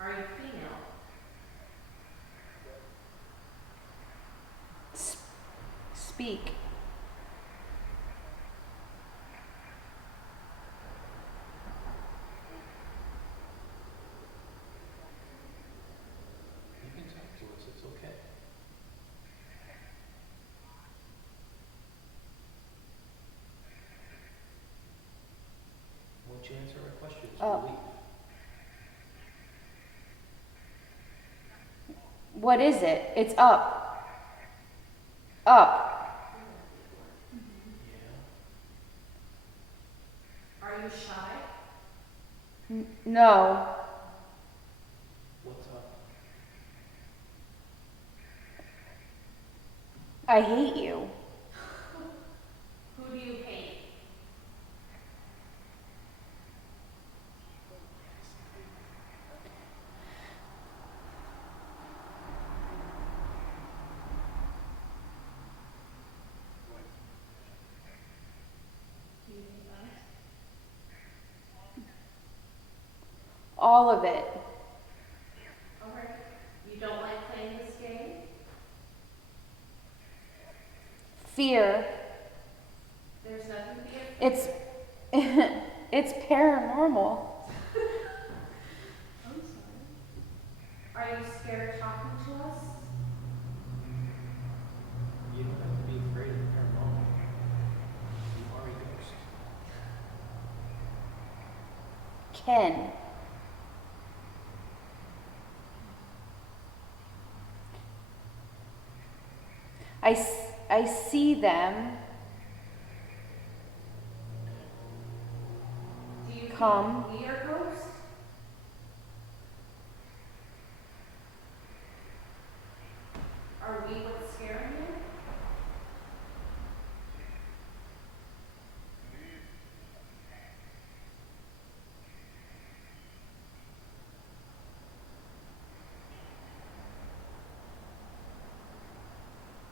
Are you female? Speak. You can talk to us, it's okay. Once you answer our questions, Oh. we'll leave. What is it? It's up. Up. Yeah. Are you shy? No. What's up? I hate you. Who do you hate? Do you hate us? All of it. Okay. You don't like playing this game? Fear. There's nothing to be It's it's paranormal. I'm sorry. Are you scared talking to us? You don't have to be afraid of the paranormal. You are a ghost. Ken. I see them Do you come. think we are ghosts? Are we what's scaring you?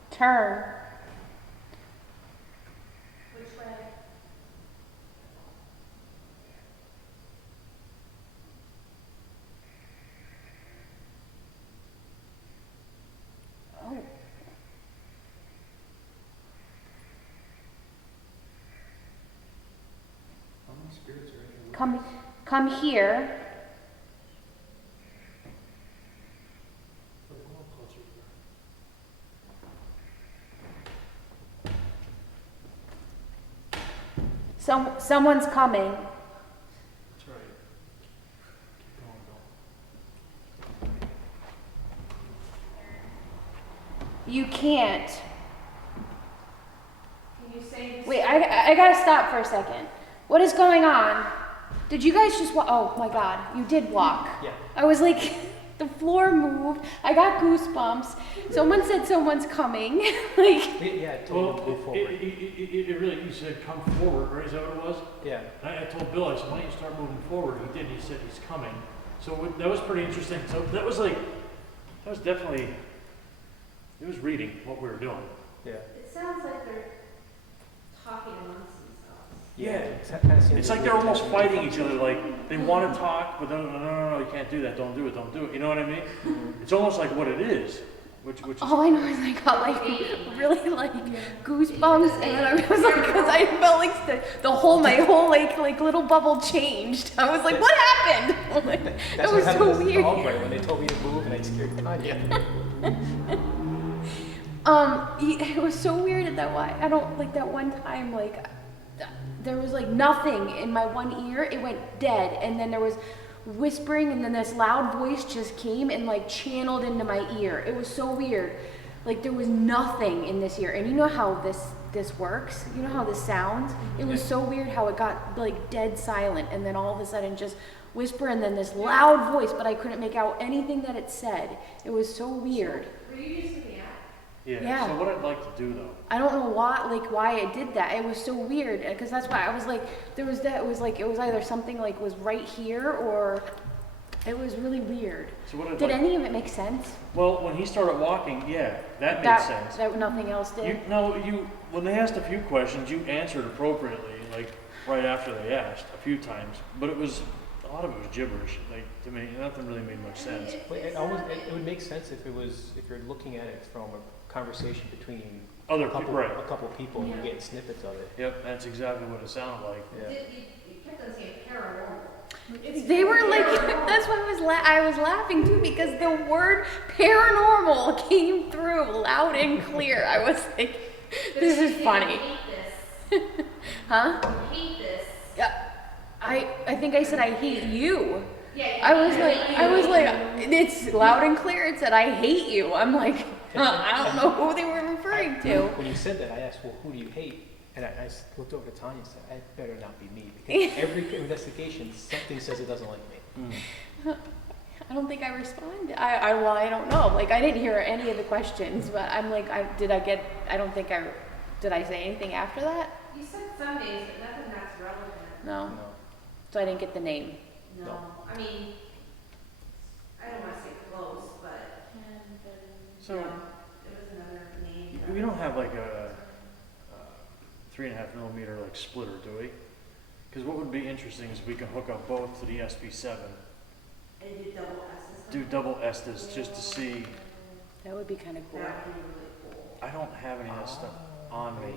Turn. Which way? Oh. How many spirits are in here? Come here. Look, come up closer. Someone's coming. That's right. Keep going, Bill. You can't. Can you say this? Wait, I gotta stop for a second. What is going on? Did you guys just walk? Oh my god, you did walk. Yeah. I was like, the floor moved. I got goosebumps. Someone said someone's coming. Like, Yeah, I told him to move forward. It really, you said come forward, right? Is that what it was? Yeah. I told Bill, I said, why don't you start moving forward? He did, he said he's coming. So that was pretty interesting. So that was definitely, it was reading what we were doing. Yeah. It sounds like they're talking amongst themselves. Yeah. It kinda seems It's like they're almost fighting each other, like they want to talk, but no, you can't do that, don't do it. You know what I mean? It's almost like what it is, which is, all I know is I got like really like goosebumps, and then I was like, because I felt like the whole my whole like little bubble changed. I was like, what happened? That That's was what so happened in the weird. hallway when they told me to move and I scared Tanya. It was so weird at that one. I don't like that one time. Like, there was like nothing in my one ear. It went dead, and then there was whispering, and then this loud voice just came and like channeled into my ear. It was so weird. Like there was nothing in this ear, and you know how this works. You know how this sounds. It was so weird how it got like dead silent, and then all of a sudden just whisper, and then this loud voice, but I couldn't make out anything that it said. It was so weird. Were you using the app? Yeah. Yeah. So what I'd like to do though, I don't know why it did that. It was so weird because that's why I was like, there was that. It was like it was either something like was right here or it was really weird. so what I'd Did like, any of it make sense? well, when he started walking, yeah, that made sense. That nothing else did. When they asked a few questions, you answered appropriately, like right after they asked a few times, but a lot of it was gibberish. Like to me, nothing really made much sense. But it would make sense if you're looking at it from a conversation between Other a couple, people, right? a couple people and you're getting snippets of it. Yep, that's exactly what it sounded like. Yeah. You kept on saying paranormal. They were like, that's why I was laughing too because the word paranormal came through loud and clear. I was like, this is funny. I hate this. Huh? I hate this. Yeah. I think I said I hate you. Yeah. I was like, it's loud and clear. It said I hate you. I'm like, I don't know who they were referring to. When you said that, I asked, well, who do you hate? And I looked over to Tanya and said, it better not be me. Because every investigation, something says it doesn't like me. I don't think I responded. Well, I don't know. Like, I didn't hear any of the questions, but I'm like, did I say anything after that? You said some days, but nothing that's relevant. No. No. So I didn't get the name. No. No. I mean, I don't want to say close, but So it was another name. we don't have like a 3.5 millimeter like splitter, do we? Because what would be interesting is we can hook up both to the SB7, And you double S's. do double Estes just to see. That would be kind of cool. That would be really cool. I don't have any of that stuff on me.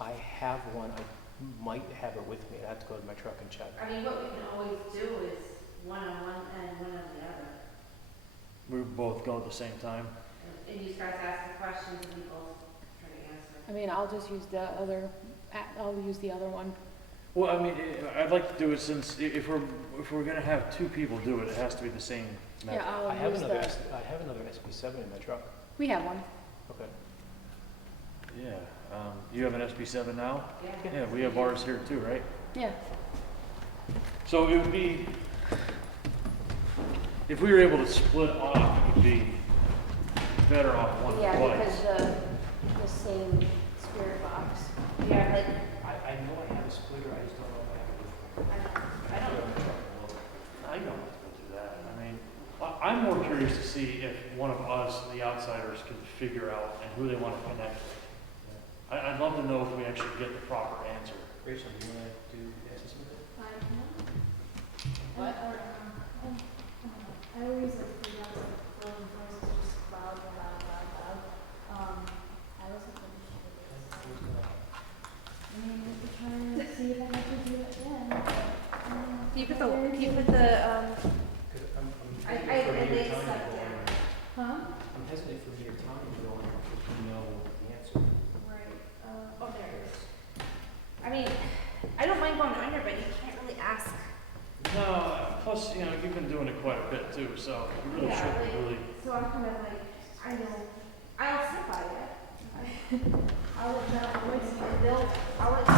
I have one. I might have it with me. I have to go to my truck and check. I mean, what we can always do is one on one and one on the other. We both go at the same time. And you guys ask the questions and we both try to answer. I mean, I'll just use the other. I'll use the other one. Well, I mean, I'd like to do it since if we're gonna have two people do it, it has to be the same method. Yeah, I'll I have use another. the. I have another SB7 in my truck. We have one. Okay. Yeah. You have an SB7 now? Yeah. Yeah, we have ours here too, right? Yeah. So it would be, if we were able to split off, it would be better off one Yeah, device. because the same spirit box. Yeah, like, I know I have a splitter. I just don't know if I have it with me. I don't. I don't have to go do that. I mean, I'm more curious to see if one of us, the outsiders, can figure out and who they want to connect with. I'd love to know if we actually get the proper answer. Rachel, do you want to do answers with it? What? I always like figure out like flowing voices are just loud. I was like, I mean, we could try and see if I have to do it again. Can you put the, Because I hesitant for me laid or stuff Tanya down. going. Huh? I'm hesitant for me or Tanya going because we know the answer. Right. Oh, there it is. I mean, I don't mind going under, but you can't really ask. No, plus, you've been doing it quite a bit too, so you really Yeah, shouldn't really. So I'm kind of like, I know, I'll sit by it. I'll let Bill, I'll let Bill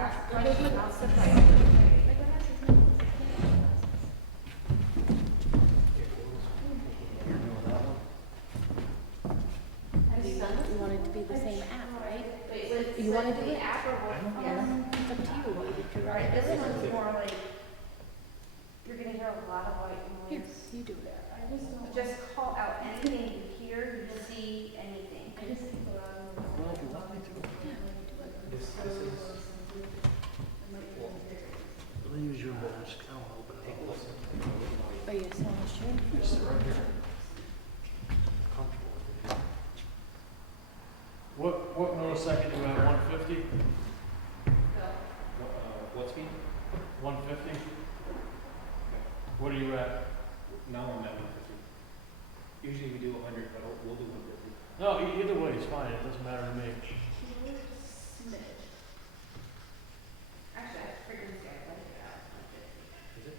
ask questions, I'll sit by it. You want it to be the same app, right? Wait, was You wanna do the it? app or what? Yeah. It's up to you. Right, this one's more like, you're gonna hear a lot of white Here, noise. you do it. Just call out anything you hear, you see, anything. Well, if you want me to. This is. Let me use your mask. I'll open it. Take a listen. Oh, yes, I should. Just sit right here. Comfortable with it. What millisecond you at? 150? What speed? 150? What are you at? Now I'm at 150. Usually we do 100, but we'll do 150. No, either way is fine. It doesn't matter to me. Actually, I figured this guy let it out. Is it?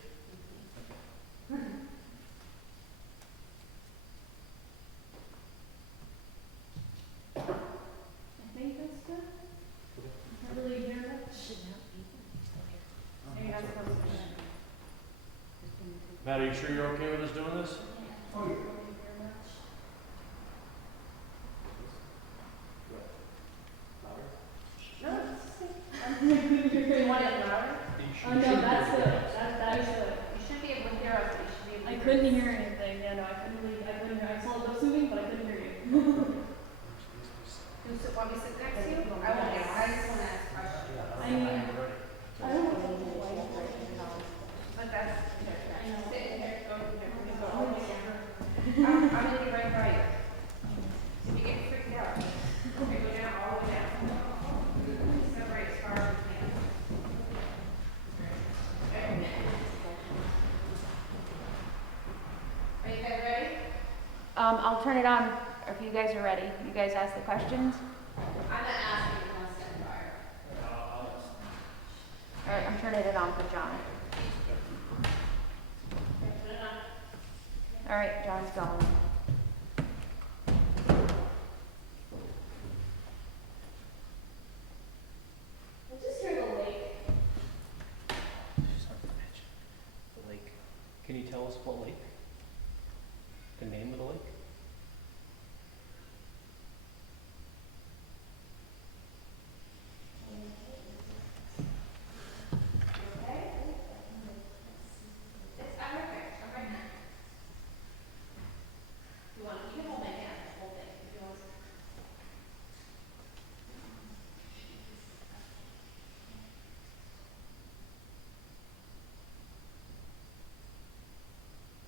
I think that's good. I really hear that. Maybe that's supposed to be. Matt, are you sure you're okay with us doing this? Thank you very much. couldn't hear anything. Yeah, no, I couldn't hear. I saw the dust moving, but I couldn't hear you. Want me to sit next to you? I won't ask. I just want to ask questions. I mean, I don't know. But that's, sit in here, go in here. We're gonna go all the way down. I'm gonna be right by you. If you get freaked out, okay, go down, all the way down. Separate as far as we can. Okay. Are you guys ready? I'll turn it on if you guys are ready. You guys ask the questions. I'm not asking you to stand fire. All right, I'm turning it on for John. All right, John's going. I just heard a lake. The lake. Can you tell us what lake? The name of the lake? I'm right there. I'm right there. You can hold my hand, the whole thing, if you want.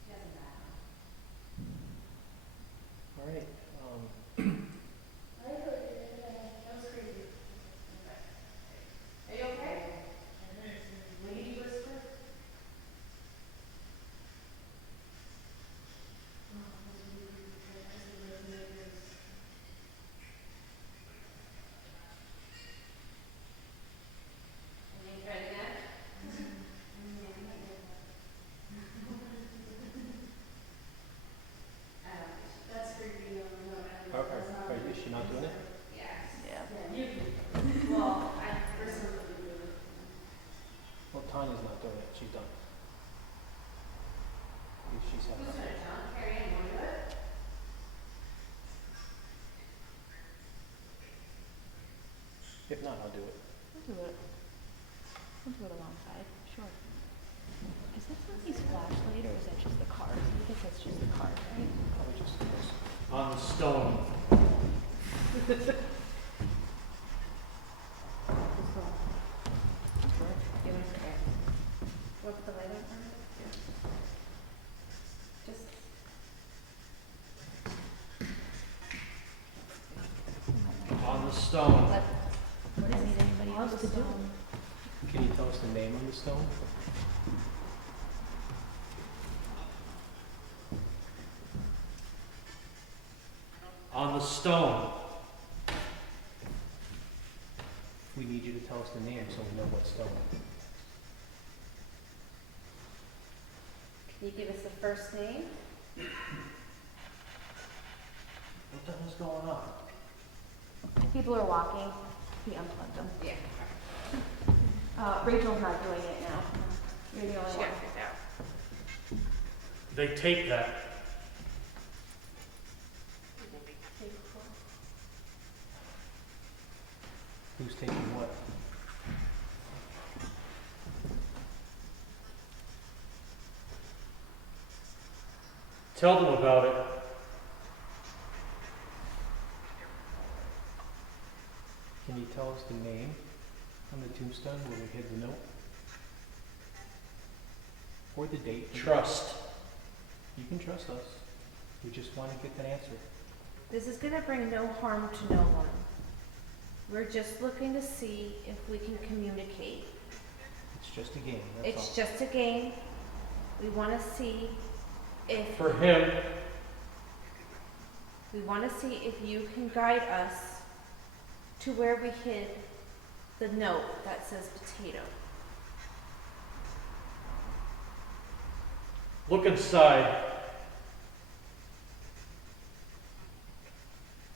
Doesn't matter. All right. I heard it. That was crazy. Are you okay? What did you whisper? And you try it again? I don't think so. That's creepy. No, Is she not doing it? Yes. Yeah. Well, I personally do. Well, Tanya's not doing it. She's done. She's had Who's enough. gonna John? Carrie Ann, wanna do it? If not, I'll do it. I'll do it. I'll do it alongside. Sure. Is that somebody's flashlight or is that just the car? I guess that's just the car, right? Probably just this. On the stone. What's the light on? Just. On the stone. What does need anybody else to do? Can you tell us the name of the stone? On the stone. We need you to tell us the name so we know what stone. Can you give us the first name? What the hell's going on? People are walking. We unplugged them. Yeah. Rachel's not doing it now. You're the only She one. got freaked out. They take that. Who's taking what? Tell them about it. Can you tell us the name on the tombstone where we hid the note? Or the date? Trust. You can trust us. We just want to get that answer. This is gonna bring no harm to no one. We're just looking to see if we can communicate. It's just a game, that's It's all. just a game. We wanna see if, For him. we wanna see if you can guide us to where we hid the note that says potato. Look inside.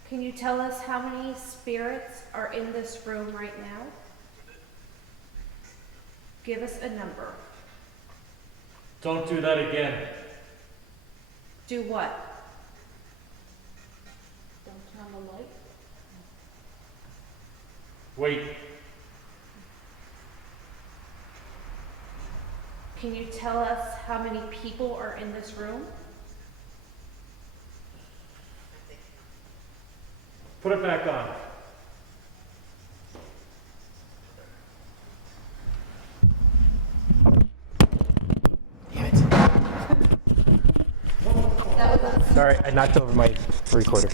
Can you tell us how many spirits are in this room right now? Give us a number. Don't do that again. Do what? Don't turn on the light. Wait. Can you tell us how many people are in this room? Put it back on. Sorry, I knocked over my recorder.